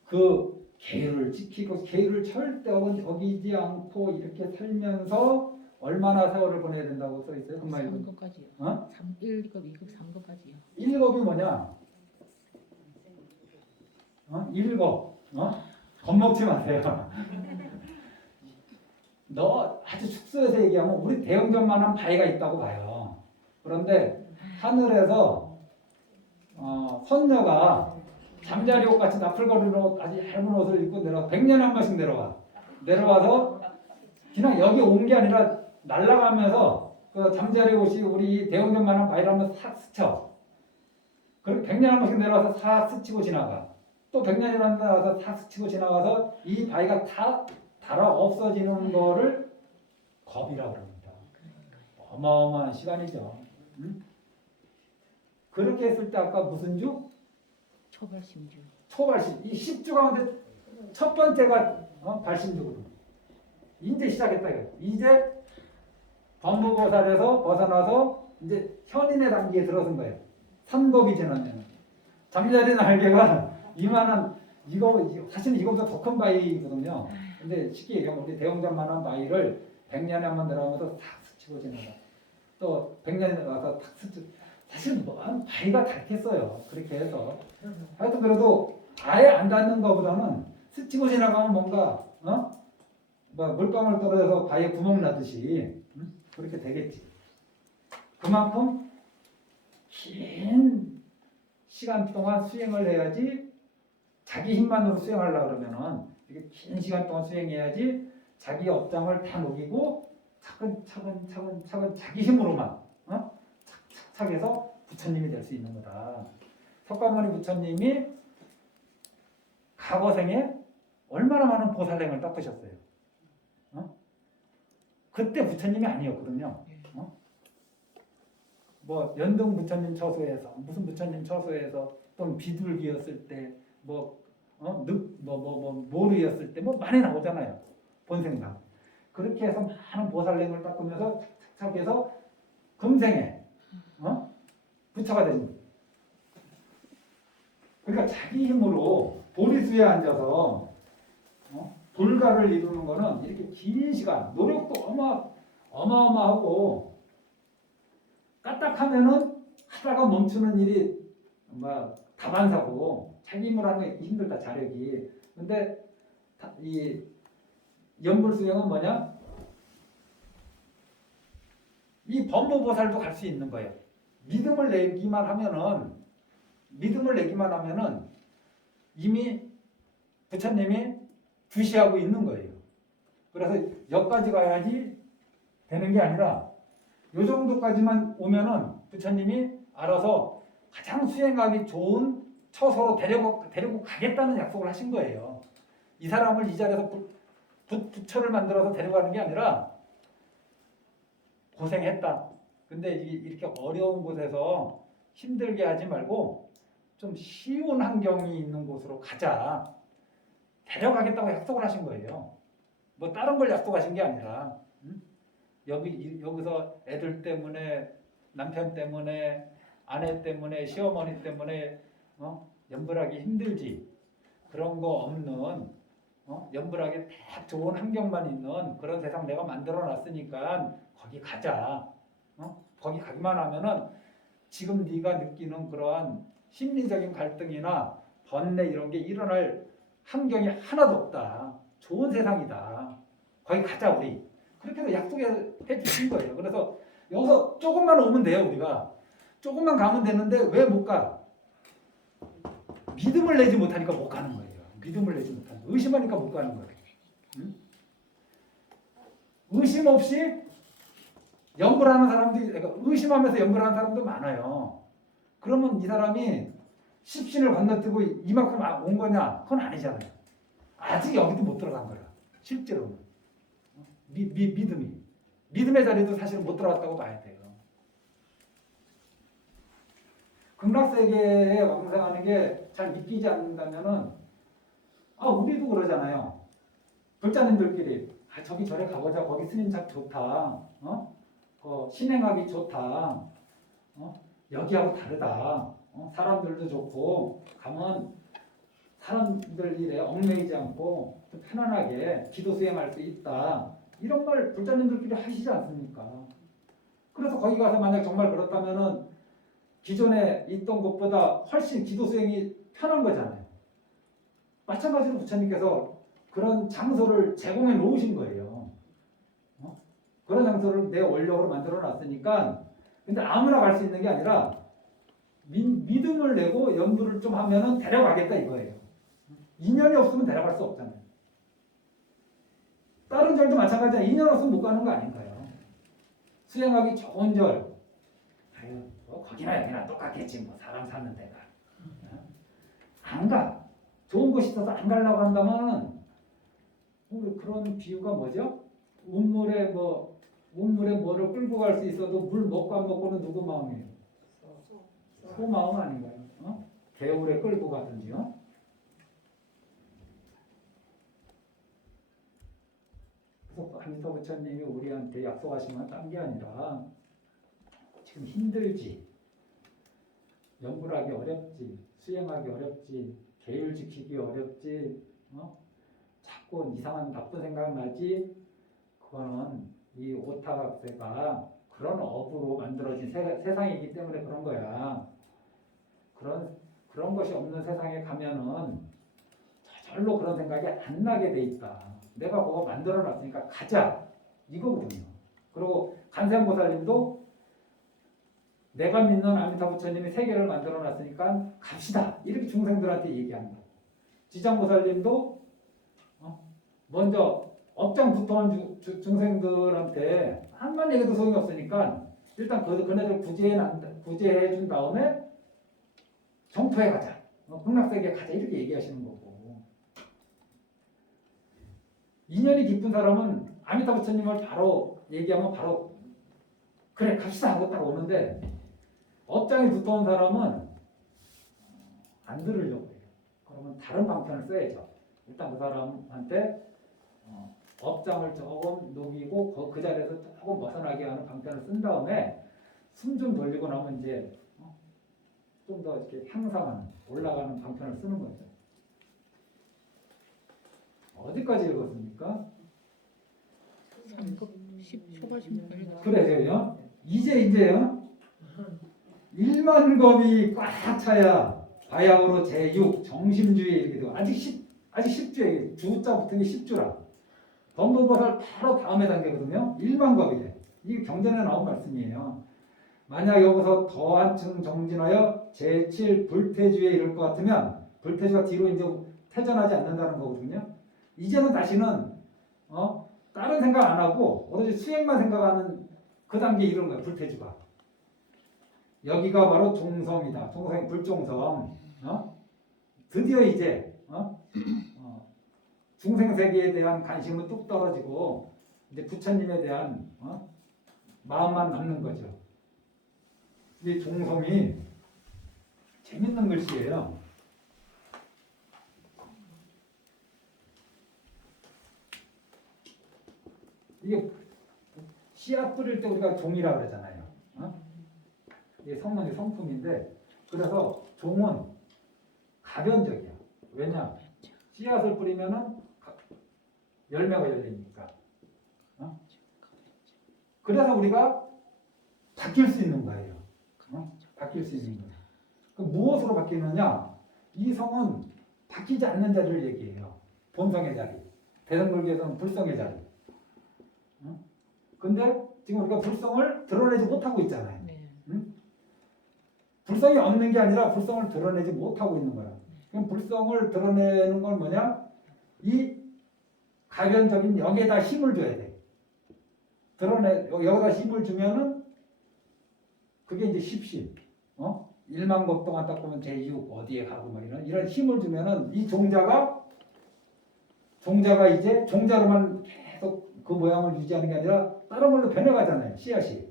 그 계율을 지키고 계율을 절대 어기지 않고 이렇게 살면서 얼마나 세월을 보내야 된다고 써 있어요? 3급까지요. 1급, 2급, 3급까지요. 1급이 뭐냐? 1급. 겁먹지 마세요. 너 아주 축소해서 얘기하면 우리 대형전만한 바위가 있다고 봐요. 그런데 하늘에서 선녀가 잠자리 옷 같이 나풀거리로 아주 얇은 옷을 입고 내려와 100년에 한 번씩 내려와서 그냥 여기 온 게 아니라 날아가면서 그 잠자리 옷이 우리 대형전만한 바위를 한번 싹 스쳐. 그리고 100년에 한 번씩 내려와서 싹 스치고 지나가. 또 100년이 나와서 다 스치고 지나가서 이 바위가 다 달아 없어지는 거를 겁이라고 합니다. 어마어마한 시간이죠. 응? 그렇게 했을 때 아까 무슨 주? 초발심주. 초발심. 이 10주 가운데 첫 번째가 발심주거든. 이제 시작했다. 이제 범부보살에서 벗어나서 이제 현인의 단계에 들어선 거예요. 산법이 지나면. 잠자리 날개가 이만한 사실은 이거보다 더 큰 바위거든요. 근데 쉽게 얘기하면 우리 대형전만한 바위를 100년에 한 번 내려가면서 탁 스치고 지나가. 또 100년에 와서 탁 스치고. 사실 바위가 닳겠어요. 그렇게 해서. 하여튼 그래도 아예 안 닿는 것보다는 스치고 지나가면 뭔가 물방울 떨어져서 바위에 구멍 나듯이 그렇게 되겠지. 그만큼 긴 시간 동안 수행을 해야지. 자기 힘만으로 수행하려고 그러면은 이렇게 긴 시간 동안 수행해야지 자기 업장을 다 녹이고 차근차근 자기 힘으로만 착착착 해서 부처님이 될 수 있는 거다. 석가모니 부처님이 과거 생에 얼마나 많은 보살행을 닦으셨어요. 어? 그때 부처님이 아니었거든요. 어? 뭐 연등 부처님 처소에서 무슨 부처님 처소에서 또는 비둘기였을 때뭐 모르였을 때 뭐 많이 나오잖아요. 본생당. 그렇게 해서 많은 보살행을 닦으면서 착착해서 금생에 부처가 됩니다. 그러니까 자기 힘으로 보리수에 앉아서 불가를 이루는 거는 이렇게 긴 시간 노력도 어마어마하고 까딱하면은 하다가 멈추는 일이 다반사고 자기 힘으로 하는 게 힘들다 자력이. 근데 이 연불수행은 뭐냐? 이 범보보살도 갈 수 있는 거예요. 믿음을 내기만 하면은 이미 부처님이 주시하고 있는 거예요. 그래서 여기까지 가야지 되는 게 아니라 요 정도까지만 오면은 부처님이 알아서 가장 수행하기 좋은 처소로 데리고 가겠다는 약속을 하신 거예요. 이 사람을 이 자리에서 부처를 만들어서 데려가는 게 아니라 고생했다. 근데 이렇게 어려운 곳에서 힘들게 하지 말고 좀 쉬운 환경이 있는 곳으로 가자. 데려가겠다고 약속을 하신 거예요. 뭐 다른 걸 약속하신 게 아니라 여기서 애들 때문에 남편 때문에 아내 때문에 시어머니 때문에 연불하기 힘들지. 그런 거 없는 연불하게 딱 좋은 환경만 있는 그런 세상 내가 만들어 놨으니까 거기 가자. 거기 가기만 하면은 지금 네가 느끼는 그러한 심리적인 갈등이나 번뇌 이런 게 일어날 환경이 하나도 없다. 좋은 세상이다. 거기 가자 우리. 그렇게 해서 약속해 주신 거예요. 그래서 여기서 조금만 오면 돼요. 우리가 조금만 가면 되는데 왜 못 가? 믿음을 내지 못하니까 못 가는 거예요. 믿음을 내지 못하니까. 의심하니까 못 가는 거예요. 응? 의심 없이 연불하는 사람들이, 그러니까 의심하면서 연불하는 사람도 많아요. 그러면 이 사람이 십신을 건너뛰고 이만큼 온 거냐? 그건 아니잖아요. 아직 여기도 못 들어간 거야. 실제로는. 믿음의 자리도 사실 못 들어갔다고 봐야 돼요. 극락세계에 왕생하는 게 잘 믿기지 않는다면은 우리도 그러잖아요. 불자님들끼리 저기 저래 가보자. 거기 스님 참 좋다. 신행하기 좋다. 여기하고 다르다. 사람들도 좋고 가면 사람들 일에 얽매이지 않고 좀 편안하게 기도 수행할 수 있다. 이런 말 불자님들끼리 하시지 않습니까? 그래서 거기 가서 만약 정말 그렇다면은 기존에 있던 것보다 훨씬 기도 수행이 편한 거잖아요. 마찬가지로 부처님께서 그런 장소를 제공해 놓으신 거예요. 그런 장소를 내 원력으로 만들어 놨으니까. 근데 아무나 갈 수 있는 게 아니라 믿음을 내고 연구를 좀 하면은 데려가겠다 이거예요. 인연이 없으면 데려갈 수 없잖아요. 다른 절도 마찬가지야. 인연 없으면 못 가는 거 아닌가요? 수행하기 좋은 절. 거기나 여기나 똑같겠지. 뭐 사람 사는 데가. 안 가. 좋은 곳이 있어서 안 가려고 한다면 그런 비유가 뭐죠? 운물에 뭐를 끌고 갈 수 있어도 물 먹고 안 먹고는 누구 마음이에요? 소 마음 아닌가요? 개울에 끌고 가든지요. 그래서 한미터 부처님이 우리한테 약속하신 건 딴 게 아니라 지금 힘들지, 연불하기 어렵지, 수행하기 어렵지, 계율 지키기 어렵지, 자꾸 이상한 나쁜 생각 나지. 그거는 이 오타각세가 그런 업으로 만들어진 세상이기 때문에 그런 거야. 그런 것이 없는 세상에 가면은 저절로 그런 생각이 안 나게 돼 있다. 내가 그거 만들어 놨으니까 가자 이거거든요. 그리고 간세음보살님도 내가 믿는 아미타 부처님이 세계를 만들어 놨으니까 갑시다 이렇게 중생들한테 얘기하는 거고, 지장보살님도 먼저 업장 두터운 중생들한테 한만 얘기도 소용이 없으니까 일단 그네들 구제해 준 다음에 정토에 가자, 극락세계에 가자 이렇게 얘기하시는 거고. 인연이 깊은 사람은 아미타 부처님을 바로 얘기하면 바로 그래 갑시다 하고 딱 오는데 업장에 두터운 사람은 안 들으려고 해요. 그러면 다른 방편을 써야죠. 일단 그 사람한테 업장을 조금 녹이고 그 자리에서 조금 벗어나게 하는 방편을 쓴 다음에 숨 좀 돌리고 나면 이제 좀 더 이렇게 향상하는 올라가는 방편을 쓰는 거죠. 어디까지 읽었습니까? 3급 10 초발 16일. 그래요. 이제요. 1만 겁이 꽉 차야 바야흐로 제6 정심주의 이렇게 되고 아직 10주에 주자 붙은 게 10주라. 범보보살 바로 다음에 단계거든요. 1만 겁이래. 이게 경전에 나온 말씀이에요. 만약 여기서 더 한층 정진하여 제7 불태주에 이를 것 같으면 불태주가 뒤로 이제 퇴전하지 않는다는 거거든요. 이제는 다시는 다른 생각 안 하고 오로지 수행만 생각하는 그 단계에 이르는 거예요. 불태주가. 여기가 바로 종성이다. 종성이 불종성. 드디어 이제 중생 세계에 대한 관심은 뚝 떨어지고 이제 부처님에 대한 마음만 남는 거죠. 이 종성이 재밌는 글씨예요. 이게 씨앗 뿌릴 때 우리가 종이라 그러잖아요. 이게 성문의 성품인데 그래서 종은 가변적이야. 왜냐? 씨앗을 뿌리면은 열매가 열리니까. 그래서 우리가 바뀔 수 있는 거예요. 바뀔 수 있는 거예요. 그럼 무엇으로 바뀌느냐? 이 성은 바뀌지 않는 자리를 얘기해요. 본성의 자리. 대성불교에서는 불성의 자리. 근데 지금 우리가 불성을 드러내지 못하고 있잖아요. 네. 불성이 없는 게 아니라 불성을 드러내지 못하고 있는 거라. 그럼 불성을 드러내는 건 뭐냐? 이 가변적인 여기에다 힘을 줘야 돼. 여기다 힘을 주면은 그게 이제 십심. 1만 것 동안 딱 보면 제6 어디에 가고 막 이런 힘을 주면은 이 종자가 이제 종자로만 계속 그 모양을 유지하는 게 아니라 다른 걸로 변해가잖아요. 씨앗이.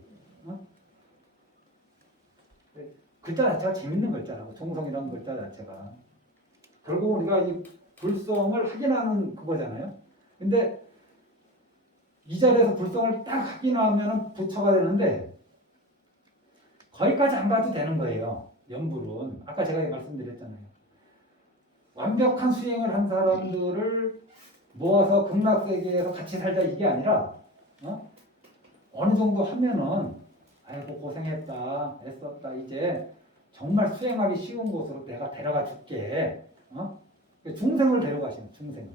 글자 자체가 재밌는 글자라고. 종성이라는 글자 자체가. 결국 우리가 이 불성을 확인하는 그거잖아요. 근데 이 자리에서 불성을 딱 확인하면 부처가 되는데 거기까지 안 봐도 되는 거예요. 연불은. 아까 제가 말씀드렸잖아요. 완벽한 수행을 한 사람들을 모아서 극락세계에서 같이 살자 이게 아니라 어느 정도 하면은 아이고 고생했다 애썼다 이제 정말 수행하기 쉬운 곳으로 내가 데려가 줄게. 중생을 데려가시는 중생을.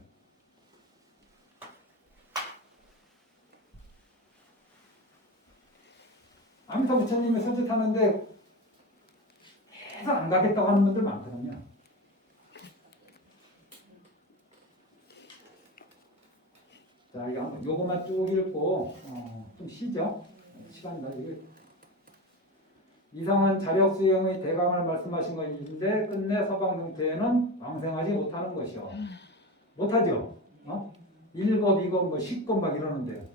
아미타 부처님이 손짓하는데 계속 안 가겠다고 하는 분들 많거든요. 자, 이거 요거만 쭉 읽고 좀 쉬죠. 시간이 나 이게 이상한 자력 수행의 대강을 말씀하신 것인데 끝내 서방 형태에는 왕생하지 못하는 것이요. 못하죠. 1급, 2급, 10급 막 이러는데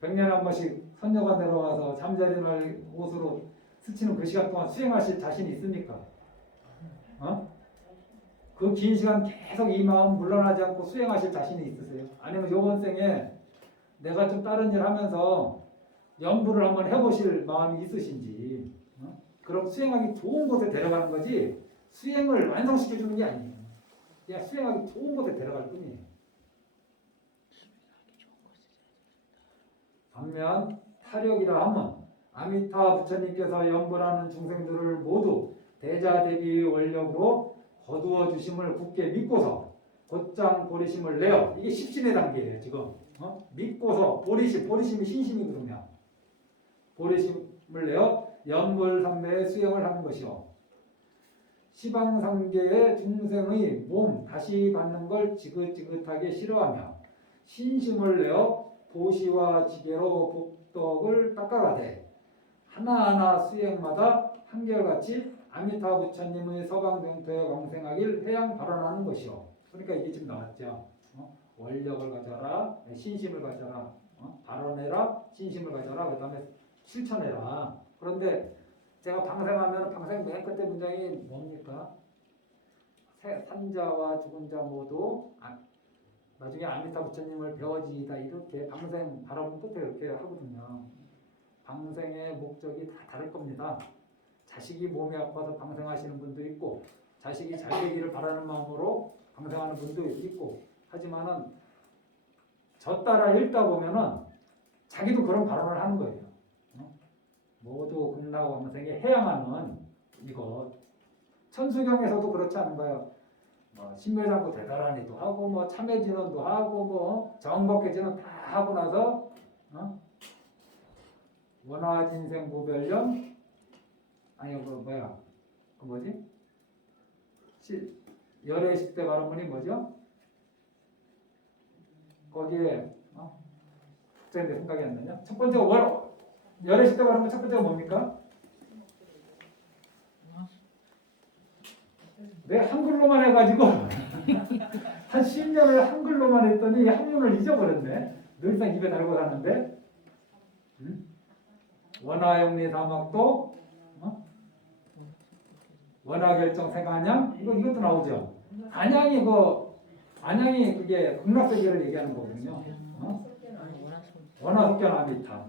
100년에 한 번씩 선녀가 내려와서 잠자리 날 옷으로 스치는 그 시간 동안 수행하실 자신이 있습니까? 그 긴 시간 계속 이 마음 물러나지 않고 수행하실 자신이 있으세요? 아니면 요번 생에 내가 좀 다른 일 하면서 연구를 한번 해보실 마음이 있으신지. 그럼 수행하기 좋은 곳에 데려가는 거지 수행을 완성시켜주는 게 아니에요. 그냥 수행하기 좋은 곳에 데려갈 뿐이에요. 반면 타력이라 하면 아미타 부처님께서 연불하는 중생들을 모두 대자대비의 원력으로 거두어 주심을 굳게 믿고서 곧장 보리심을 내어 이게 십신의 단계예요 지금. 믿고서 보리심이 신심이거든요. 보리심을 내어 연불삼매의 수행을 하는 것이요. 시방상계의 중생의 몸 다시 받는 걸 지긋지긋하게 싫어하며 신심을 내어 보시와 지게로 복덕을 닦아가되 하나하나 수행마다 한결같이 아미타 부처님의 서방정토에 왕생하길 해양 발언하는 것이요. 그러니까 이게 지금 나왔죠. 원력을 가져라, 신심을 가져라, 발언해라, 신심을 가져라, 그 다음에 실천해라. 그런데 제가 방생하면 방생 맨 끝에 문장이 뭡니까? 산자와 죽은 자 모두 나중에 아미타 부처님을 배워지이다 이렇게 방생 바라본 끝에 이렇게 하거든요. 방생의 목적이 다 다를 겁니다. 자식이 몸이 아파서 방생하시는 분도 있고 자식이 잘 되기를 바라는 마음으로 방생하는 분도 있고 하지만은 저 따라 읽다 보면은 자기도 그런 발언을 하는 거예요. 모두 극락과 방생에 해야만은 이것 천수경에서도 그렇지 않은가요? 신묘장구 대단하니도 하고 참회진원도 하고 정법계진원 다 하고 나서 원화진생무별령 아니 그 뭐지? 열의 10대 발언문이 뭐죠? 거기에 갑자기 생각이 안 나냐? 첫 번째 열의 10대 발언문 첫 번째가 뭡니까? 왜 한글로만 해가지고 한 10년을 한글로만 했더니 한문을 잊어버렸네. 늘상 입에 달고 사는데 원화영리 사막도 원화결정 생안양 이것도 나오죠. 안양이 그게 극락세계를 얘기하는 거거든요. 원화속견 아미타.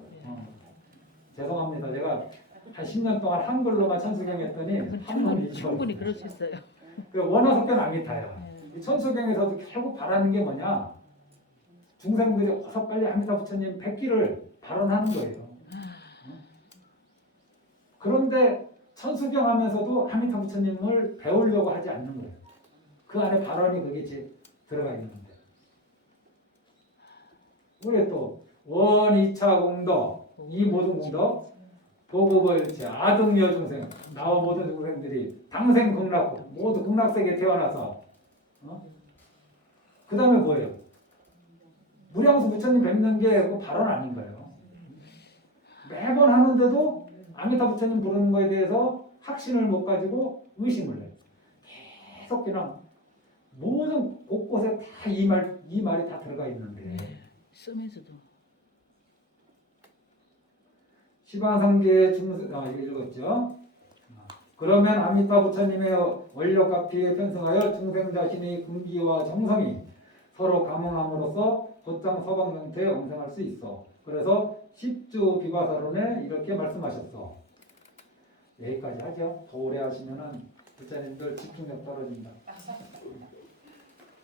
죄송합니다. 제가 한 10년 동안 한글로만 천수경 했더니 한문이 충분히 그럴 수 있어요. 원화속견 아미타야. 이 천수경에서도 결국 바라는 게 뭐냐? 중생들이 어서 빨리 아미타 부처님 뵙기를 발언하는 거예요. 그런데 천수경 하면서도 아미타 부처님을 배우려고 하지 않는 거예요. 그 안에 발언이 그게 들어가 있는데. 우리 또 원이차 공덕, 이 모든 공덕, 보급을체, 아등여 중생, 나와 모든 중생들이 당생 극락, 모두 극락세계에 태어나서 그 다음에 뭐예요? 무량수 부처님 뵙는 게 그 발언 아닌가요? 매번 하는데도 아미타 부처님 부르는 거에 대해서 확신을 못 가지고 의심을 해요. 계속 그냥 모든 곳곳에 다 이 말이 다 들어가 있는데 쓰면서도 시바상계의 중생 이거 읽었죠? 그러면 아미타 부처님의 원력가피에 편승하여 중생 자신의 근기와 정성이 서로 감응함으로써 곧장 서방 형태에 영생할 수 있어. 그래서 10주 비과사론에 이렇게 말씀하셨어. 여기까지 하죠. 더 오래 하시면은 부처님들 집중력 떨어진다.